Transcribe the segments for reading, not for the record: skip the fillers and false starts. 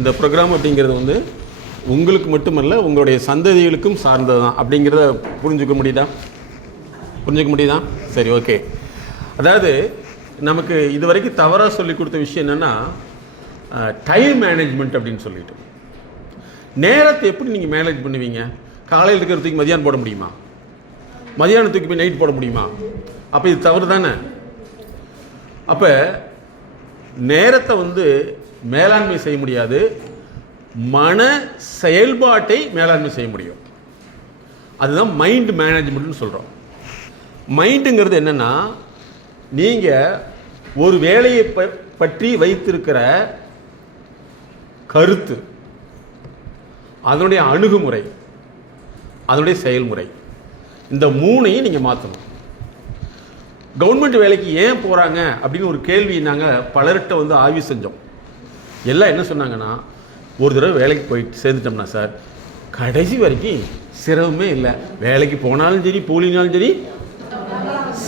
இந்த ப்ரோக்ராம் அப்படிங்கிறது வந்து உங்களுக்கு மட்டுமல்ல உங்களுடைய சந்ததிகளுக்கும் சார்ந்தது தான் அப்படிங்கிறத புரிஞ்சுக்க முடியுதா? சரி, ஓகே. அதாவது நமக்கு இது வரைக்கும் தவறாக சொல்லி கொடுத்த விஷயம் என்னென்னா டைம் மேனேஜ்மெண்ட் அப்படின்னு சொல்லிட்டு. நேரத்தை எப்படி நீங்கள் மேனேஜ் பண்ணுவீங்க? காலையில் இருக்கிறதுக்கு மதியானம் போட முடியுமா? மதியானத்துக்கு போய் நைட் போட முடியுமா? அப்போ இது தவறு தானே. அப்போ நேரத்தை வந்து மேலாண்மை செய்ய முடியாது, மன செயல்பாட்டை மேலாண்மை செய்ய முடியும். அதுதான் மைண்ட் மேனேஜ்மெண்ட்னு சொல்கிறோம். மைண்டுங்கிறது என்னென்னா, நீங்கள் ஒரு வேலையை பற்றி வைத்திருக்கிற கருத்து, அதனுடைய அணுகுமுறை, அதனுடைய செயல்முறை, இந்த மூணையும் நீங்கள் மாற்றணும். கவர்மெண்ட் வேலைக்கு ஏன் போகிறாங்க அப்படின்னு ஒரு கேள்வி நாங்கள் பலர்கிட்ட வந்து ஆய்வு செஞ்சோம். எல்லாம் என்ன சொன்னாங்கன்னா, ஒரு தடவை வேலைக்கு போயிட்டு சேர்ந்துட்டோம்னா சார் கடைசி வரைக்கும் சிரமமே இல்லை, வேலைக்கு போனாலும் சரி போலினாலும் சரி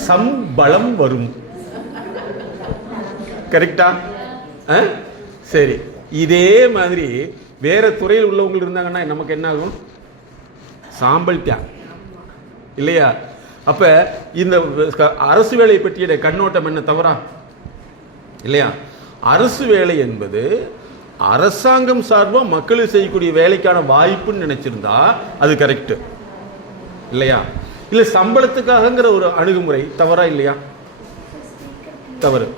சம்பளம் வரும். கரெக்டா? சரி, இதே மாதிரி வேற துறையில் உள்ளவங்க இருந்தாங்கன்னா நமக்கு என்ன ஆகும்? சாம்பல் தியா இல்லையா? அப்ப இந்த அரசு வேலையை பற்றிய கண்ணோட்டம் என்ன தவறா இல்லையா? அரசு வேலை என்பது அரசாங்கம் சார்பாக மக்களுக்கு செய்யக்கூடிய வேலைக்கான வாய்ப்புன்னு நினைச்சிருந்தா அது கரெக்ட் இல்லையா? இல்லை சம்பளத்துக்காகங்கிற ஒரு அணுகுமுறை தவறா இல்லையா? தவறு.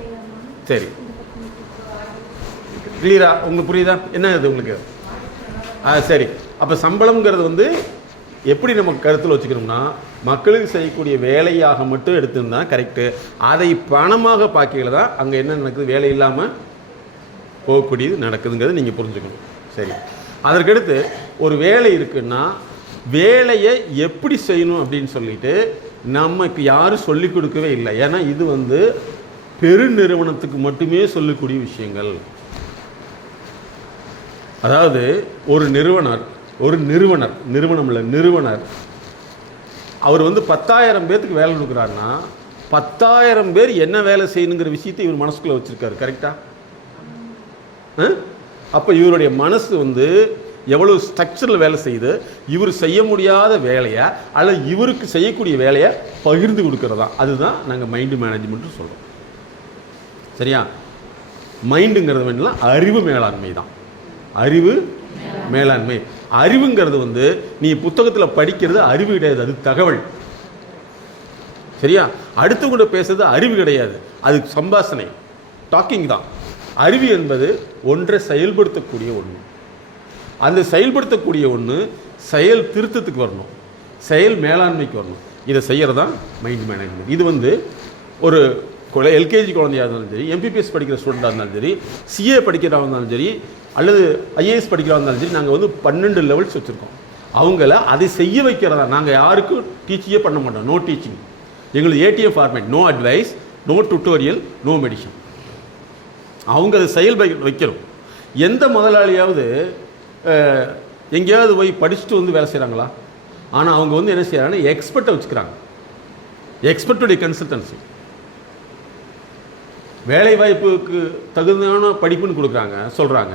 சரி, கிளியரா உங்களுக்கு புரியுதா என்ன இது உங்களுக்கு? சரி, அப்போ சம்பளம்ங்கிறது வந்து எப்படி நம்ம கருத்தில் வச்சுக்கணும்னா, மக்களுக்கு செய்யக்கூடிய வேலையாக மட்டும் எடுத்துருந்தா கரெக்டு. அதை பணமாக பார்க்கல தான் அங்கே என்ன நடக்குது, வேலை இல்லாமல் போகக்கூடியது நடக்குதுங்கிறது நீங்கள் புரிஞ்சுக்கணும். சரி, அதற்கடுத்து ஒரு வேலை இருக்குன்னா வேலையை எப்படி செய்யணும் அப்படின்னு சொல்லிட்டு நமக்கு யாரும் சொல்லிக் கொடுக்கவே இல்லை. ஏன்னா இது வந்து பெருநிறுவனத்துக்கு மட்டுமே சொல்லக்கூடிய விஷயங்கள். அதாவது ஒரு நிறுவனர் அவர் வந்து 10,000 பேர்த்துக்கு வேலை கொடுக்குறாருன்னா 10,000 பேர் என்ன வேலை செய்யணுங்கிற விஷயத்தை இவர் மனசுக்குள்ளே வச்சுருக்காரு. கரெக்டா? அப்போ இவருடைய மனசு வந்து எவ்வளவு ஸ்ட்ரக்சரில் வேலை செய்யுது, இவர் செய்ய முடியாத வேலையை அல்லது இவருக்கு செய்யக்கூடிய வேலையை பகிர்ந்து கொடுக்கறதா, அதுதான் நாங்கள் மைண்டு மேனேஜ்மெண்ட்டு சொல்கிறோம். சரியா? மைண்டுங்கிறது வேணும்னா அறிவு மேலாண்மை தான். அறிவு மேலாண்மை. அறிவுங்கிறது வந்து நீ புத்தகத்தில் படிக்கிறது அறிவு கிடையாது, அது தகவல். சரியா? அடுத்து கூட பேசுறது அறிவு கிடையாது, அது சம்பாஷணை, டாக்கிங் தான். அறிவு என்பது ஒன்றை செயல்படுத்தக்கூடிய ஒன்று. அந்த செயல்படுத்தக்கூடிய ஒன்று செயல் திருத்தத்துக்கு வரணும், செயல் மேலாண்மைக்கு வரணும். இதை செய்கிறது தான் மைண்ட் மேனேஜ்மெண்ட். இது வந்து ஒரு எல்கேஜி குழந்தையாக இருந்தாலும் சரி, எம்பிபிஎஸ் படிக்கிற ஸ்டூடெண்டாக இருந்தாலும் சரி, சிஏ படிக்கிறவங்க இருந்தாலும் சரி, அல்லது ஐஏஎஸ் படிக்கிறவங்க இருந்தாலும் சரி, நாங்கள் வந்து 12 லெவல்ஸ் வச்சுருக்கோம். அவங்கள அதை செய்ய வைக்கிறதா. நாங்கள் யாருக்கும் டீச்சிங்கே பண்ண மாட்டோம், நோ டீச்சிங். எங்களுக்கு ATM format, no advice, no tutorial, no medicine. அவங்க அதை செயல் வைக்கணும். எந்த முதலாளியாவது எங்கேயாவது போய் படிச்சுட்டு வந்து வேலை செய்கிறாங்களா? ஆனால் அவங்க வந்து என்ன செய்கிறாங்கன்னா எக்ஸ்பர்ட்டை வச்சுக்கிறாங்க, எக்ஸ்பர்ட்டுடைய கன்சல்டன்சி. வேலைவாய்ப்புக்கு தகுந்தான படிப்புன்னு கொடுக்குறாங்க, சொல்கிறாங்க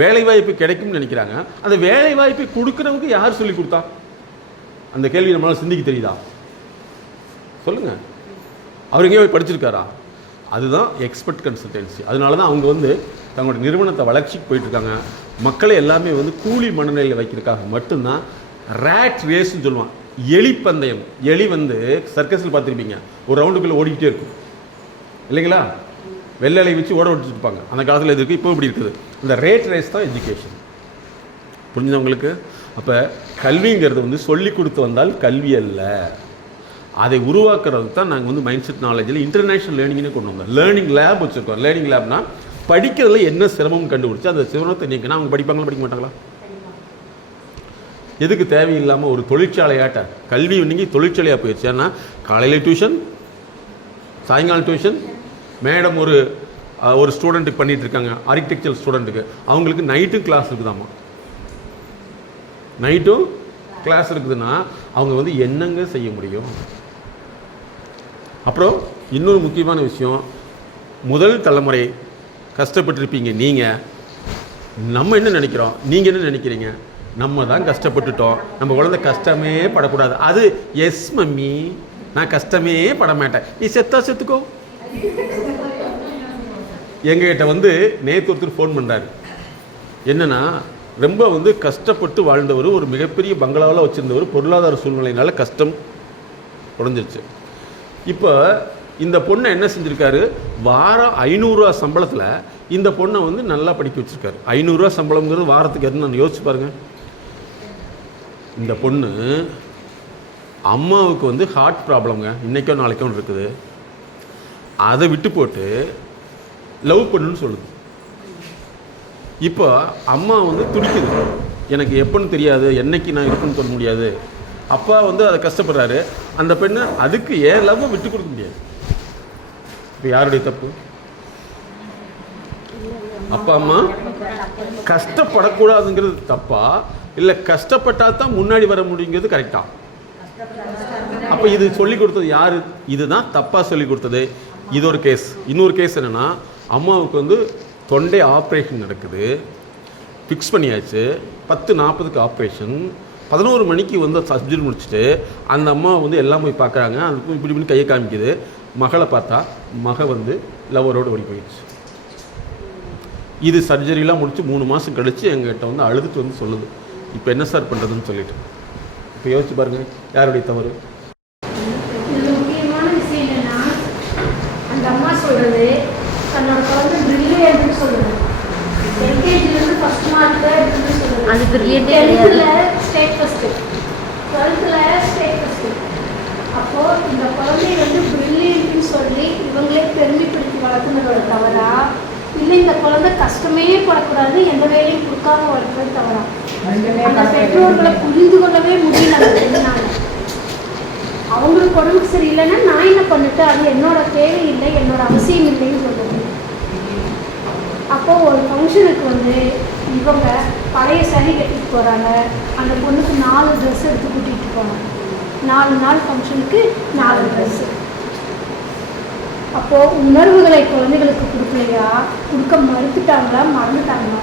வேலைவாய்ப்பு கிடைக்கும்னு நினைக்கிறாங்க. அந்த வேலைவாய்ப்பை கொடுக்குறவங்க யார் சொல்லி கொடுத்தா? அந்த கேள்வி நம்மளால் சிந்திக்க தெரியுதா? சொல்லுங்கள். அவர் எங்கேயோ போய் படிச்சிருக்காரா? அதுதான் எக்ஸ்பர்ட் கன்சல்டன்சி. அதனால தான் அவங்க வந்து தங்களோட நிறுவனத்தை வளர்ச்சிக்கு போயிட்டுருக்காங்க. மக்களை எல்லாமே வந்து கூலி மனநிலையில் வைக்கிறதுக்காக மட்டும்தான். ரேட் ரேஸ்ன்னு சொல்லுவான், எலி பந்தயம். எலி வந்து சர்க்கஸில் பார்த்துருப்பீங்க, ஒரு ரவுண்டுக்குள்ளே ஓடிக்கிட்டே இருக்கும் இல்லைங்களா? வெள்ளை வச்சு ஓட விட்டுட்டு இருப்பாங்க. அந்த காலத்தில் இது இருக்குது, இப்போ இப்படி இருக்குது. இந்த ரேட் ரேஸ் தான் எஜுகேஷன். புரிஞ்சவங்களுக்கு? அப்போ கல்விங்கிறது வந்து சொல்லி கொடுத்து வந்தால் கல்வி அல்ல, அதை உருவாக்குறது தான் நாங்கள் வந்து மைண்ட் செட் நாலேஜில் இன்டர்நேஷ்னல் லேர்னிங்னு கொண்டு வந்தோம். லேர்னிங் லேப் வச்சுருக்கோம். லேர்னிங் லேப்னா படிக்கிறதுல என்ன சிரமம் கண்டுபிடிச்சி அந்த சிரமத்தை நீக்கினா அவங்க படிப்பாங்களா படிக்க மாட்டாங்களா? எதுக்கு தேவையில்லாமல் ஒரு தொழிற்சாலையாட்ட கல்வி இன்னைக்கு தொழிற்சாலையாக போயிடுச்சு. ஏன்னா காலையில் டியூஷன், சாயங்காலம் டியூஷன். மேடம் ஒரு ஸ்டூடெண்ட்டுக்கு பண்ணிகிட்டு இருக்காங்க, ஆர்கிடெக்சர் ஸ்டூடெண்ட்டுக்கு, அவங்களுக்கு நைட்டும் கிளாஸ் இருக்குதாம்மா. நைட்டும் கிளாஸ் இருக்குதுன்னா அவங்க வந்து என்னங்க செய்ய முடியும்? அப்புறம் இன்னொரு முக்கியமான விஷயம், முதல் தலைமுறை கஷ்டப்பட்டுருப்பீங்க நீங்கள், நம்ம என்ன நினைக்கிறோம், நீங்கள் என்ன நினைக்கிறீங்க? நம்ம தான் கஷ்டப்பட்டுட்டோம், நம்ம குழந்தை கஷ்டமே படக்கூடாது. அது எஸ் மம்மி, நான் கஷ்டமே பட மாட்டேன், நீ செத்தா செத்துக்கோ. எங்ககிட்ட வந்து நேற்று ஒருத்தர் ஃபோன் பண்ணுறாரு. என்னென்னா, ரொம்ப வந்து கஷ்டப்பட்டு வாழ்ந்தவர், ஒரு மிகப்பெரிய பங்களாவில் வச்சுருந்தவர், பொருளாதார சூழ்நிலையினால கஷ்டம் உடஞ்சிருச்சு. இப்போ இந்த பொண்ணை என்ன செஞ்சுருக்காரு, வாரம் 500 ரூபா சம்பளத்தில் இந்த பொண்ணை வந்து நல்லா படிக்க வச்சுருக்காரு. 500 ரூபா சம்பளம்ங்கிறது வாரத்துக்கு எதுன்னு நான் யோசிச்சு பாருங்கள். இந்த பொண்ணு அம்மாவுக்கு வந்து ஹார்ட் ப்ராப்ளம்ங்க, இன்றைக்கோ நாளைக்கோ இருக்குது. அதை விட்டு போட்டு லவ் பண்ணுன்னு சொல்லுது. இப்போ அம்மா வந்து துடிக்குது, எனக்கு எப்போன்னு தெரியாது, என்னைக்கு நான் இருக்குன்னு சொல்ல முடியாது. அப்பா வந்து அதை கஷ்டப்படுறாரு. அந்த பெண்ணு அதுக்கு ஏன் லவ்வை விட்டு கொடுக்க முடியாது. இப்போ யாருடைய தப்பு? அப்பா அம்மா கஷ்டப்படக்கூடாதுங்கிறது தப்பா, இல்லை கஷ்டப்பட்டால் தான் முன்னாடி வர முடியுங்கிறது கரெக்டா? அப்போ இது சொல்லி கொடுத்தது யாரு? இதுதான் தப்பாக சொல்லி கொடுத்தது. இது ஒரு கேஸ். இன்னொரு கேஸ் என்னென்னா, அம்மாவுக்கு வந்து தொண்டை ஆப்ரேஷன் நடக்குது, ஃபிக்ஸ் பண்ணியாச்சு. 10:40க்கு ஆப்ரேஷன். 11 மணிக்கு வந்து சர்ஜரி முடிச்சுட்டு அந்த அம்மா வந்து எல்லாம் போய் பார்க்குறாங்க. அதுக்கு இப்படி இப்படி கையை காமிக்குது. மகளை பார்த்தா வந்து லவரோடு ஓடி போயிடுச்சு. இது சர்ஜரிலாம் முடிச்சு 3 மாதம் கழித்து எங்கள்கிட்ட வந்து அழுதுட்டு வந்து சொல்லுது, இப்போ என்ன சார் பண்ணுறதுன்னு சொல்லிட்டு. இப்போ யோசிச்சு பாருங்கள், யாருடைய தவறு? முக்கியமான விஷயம் என்னன்னா, அந்த அம்மா சொல்கிறது தன்னோட குழந்தை பிரில்லியன்ட்னு சொல்லுது. எல்கேஜிலேருந்து ஃபஸ்ட் மார்க் தான் இருக்குன்னு சொல்லுது. அது பிரில்லியன்ட்டே இல்லை. 10th state first, 12th state first. அப்போது இந்த குழந்தை வந்து பிரில்லியன்ட்னு சொல்லி இவங்களே பெருமைப்படுத்தி வளர்க்குனதோட தவறா, இல்லை இந்த குழந்தை கஷ்டமே படக்கூடாது, எந்த வேலையும் கொடுக்காம வளர்க்குறது தவறா? அந்த பெற்றோர்களை புரிந்து கொள்ளவே முடியல. அந்த பெண்ணால அவங்களுக்கு உடம்புக்கு சரியில்லைன்னா நான் என்ன பண்ணிட்டு, அது என்னோட தேவை இல்லை, என்னோட அவசியம் இல்லைன்னு சொல்லுது. அப்போது ஒரு ஃபங்க்ஷனுக்கு வந்து இவங்க பழைய saree கட்டிட்டு போகிறாங்க. அந்த பொண்ணுக்கு 4 ட்ரெஸ் எடுத்து கூட்டிகிட்டு போனாங்க. 4 நாள் ஃபங்க்ஷனுக்கு 4 ட்ரெஸ்ஸு. அப்போது உணர்வுகளை குழந்தைகளுக்கு கொடுக்கலையா, கொடுக்க மறுத்துட்டாங்களா, மறந்துட்டாங்களா?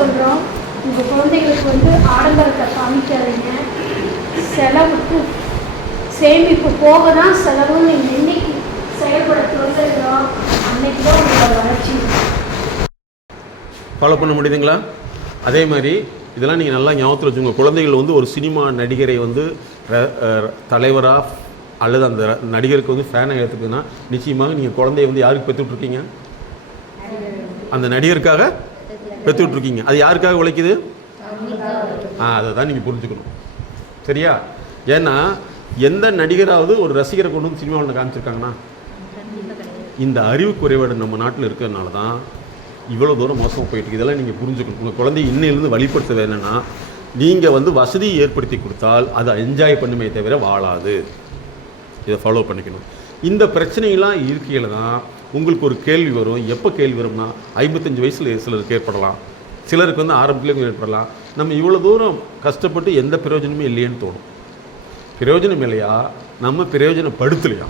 சொல்கிறோம், உங்கள் குழந்தைகளுக்கு வந்து ஆடம்பரத்தை காமிக்காதீங்க, செலவுக்கு சேமிப்பு போக தான் செலவுன்னு என்னைக்கு செயல்பட தொடங்குறோம், அன்னைக்கு தான் உங்களோட வளர்ச்சி. ஃபாலோ பண்ண முடியுதுங்களா? அதே மாதிரி இதெல்லாம் நீங்கள் நல்லா ஞாபகத்தில் வச்சுங்க. குழந்தைகள் வந்து ஒரு சினிமா நடிகரை வந்து தலைவராக அல்லது அந்த நடிகருக்கு வந்து ஃபேனை ஏற்றுக்குதுன்னா, நிச்சயமாக நீங்கள் குழந்தைய வந்து யாருக்கு பெற்றுட்ருக்கீங்க? அந்த நடிகருக்காக பெற்றுட்ருக்கீங்க. அது யாருக்காக உழைக்குது? அதை தான் நீங்கள் புரிஞ்சுக்கணும். சரியா? ஏன்னா எந்த நடிகராவது ஒரு ரசிகரை கொண்டு வந்து சினிமாவில் காமிச்சிருக்காங்கன்னா, இந்த அறிவு குறைபாடு நம்ம நாட்டில் இருக்கிறதுனால தான் இவ்வளோ தூரம் மோசமாக போயிட்டு. இதெல்லாம் நீங்கள் புரிஞ்சுக்கணும். உங்கள் குழந்தைய இன்னிலிருந்து வழிபடுத்த வேணும்னா, நீங்கள் வந்து வசதியை ஏற்படுத்தி கொடுத்தால் அதை என்ஜாய் பண்ணுமே தவிர வாழாது. இதை ஃபாலோ பண்ணிக்கணும். இந்த பிரச்சனைகள்லாம் இருக்கையில் தான் உங்களுக்கு ஒரு கேள்வி வரும். எப்போ கேள்வி வரும்னா, 55 வயசில் சிலருக்கு ஏற்படலாம், சிலருக்கு வந்து ஆரம்பத்துலேயும் ஏற்படலாம். நம்ம இவ்வளோ தூரம் கஷ்டப்பட்டு எந்த பிரயோஜனமே இல்லையேன்னு தோணும். பிரயோஜனம் இல்லையா, நம்ம பிரயோஜனப்படுத்தலையா?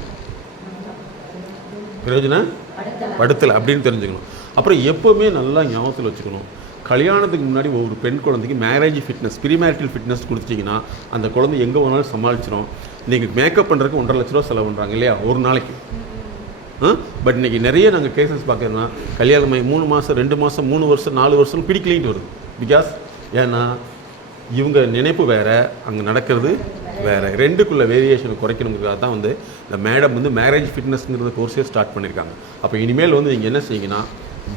பிரயோஜனப்படுத்தலை அப்படின்னு தெரிஞ்சுக்கணும். அப்புறம் எப்போவுமே நல்லா ஞாபகத்தில் வச்சுக்கணும், கல்யாணத்துக்கு முன்னாடி ஒரு பெண் குழந்தைக்கு மேரேஜ் ஃபிட்னஸ், ப்ரீமேரிட்டல் ஃபிட்னஸ் கொடுத்துட்டிங்கன்னா அந்த குழந்தை எங்கே வேணாலும் சமாளிச்சிடும். நீங்கள் மேக்கப் பண்ணுறதுக்கு 1.5 லட்ச ரூபா செலவு பண்ணுறாங்க இல்லையா ஒரு நாளைக்கு. பட் இன்றைக்கி நிறைய நாங்கள் கேசஸ் பார்க்குறோன்னா, கல்யாணம் 3 மாதம் 2 மாதம் 3 வருஷம் 4 வருஷம் பிடிக்கலின்ட்டு வருது. பிகாஸ் ஏன்னா இவங்க நினைப்பு வேறு, அங்கே நடக்கிறது வேறு. ரெண்டுக்குள்ள வேரியேஷனை குறைக்கணுங்கிறதுக்காக தான் வந்து இந்த மேடம் வந்து மேரேஜ் ஃபிட்னஸ்ங்கிறத கோர்ஸே ஸ்டார்ட் பண்ணியிருக்காங்க. அப்போ இனிமேல் வந்து நீங்கள் என்ன செய்யுங்கன்னா,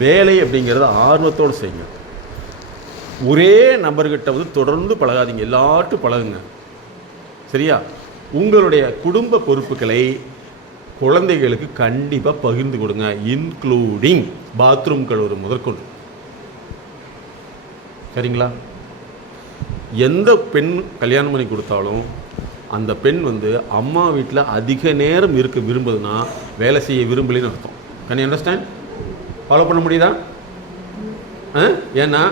வேலை அப்படிங்கிறத ஆர்வத்தோடு செய்யுங்க. ஒரே நபர்கிட்ட வந்து தொடர்ந்து பழகாதீங்க, எல்லாட்டும் பழகுங்க. சரியா? உங்களுடைய குடும்ப பொறுப்புகளை குழந்தைகளுக்கு கண்டிப்பாக பகிர்ந்து கொடுங்க, இன்க்ளூடிங் பாத்ரூம் கழுவுற முதற்கொண்டு. சரிங்களா? எந்த பெண் கல்யாணம் பண்ணி கொடுத்தாலும் அந்த பெண் வந்து அம்மா வீட்டில் அதிக நேரம் இருக்க விரும்புதுன்னா வேலை செய்ய விரும்பலின்னு அர்த்தம். Can you understand? ஃபாலோ பண்ண முடியுதா? ஏன்னா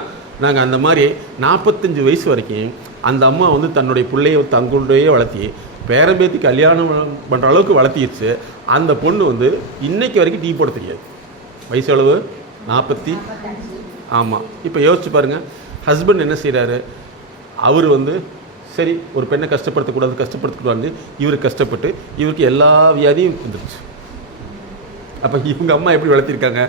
நாங்கள் அந்த மாதிரி 45 வயசு வரைக்கும் அந்த அம்மா வந்து தன்னுடைய பிள்ளையை தங்களுடைய வளர்த்தி பேரம்பேத்தி கல்யாணம் பண்ணுற அளவுக்கு வளர்த்திடுச்சு. அந்த பொண்ணு வந்து இன்னைக்கு வரைக்கும் டீ போட தெரியாது. வயசு அளவு 40 ஆமாம். இப்போ யோசிச்சு பாருங்கள், ஹஸ்பண்ட் என்ன செய்கிறாரு, அவர் வந்து சரி ஒரு பெண்ணை கஷ்டப்படுத்தக்கூடாது இவர் கஷ்டப்பட்டு இவருக்கு எல்லா வியாதியும் வந்துருச்சு. அப்போ இவங்க அம்மா எப்படி வளர்த்திருக்காங்க,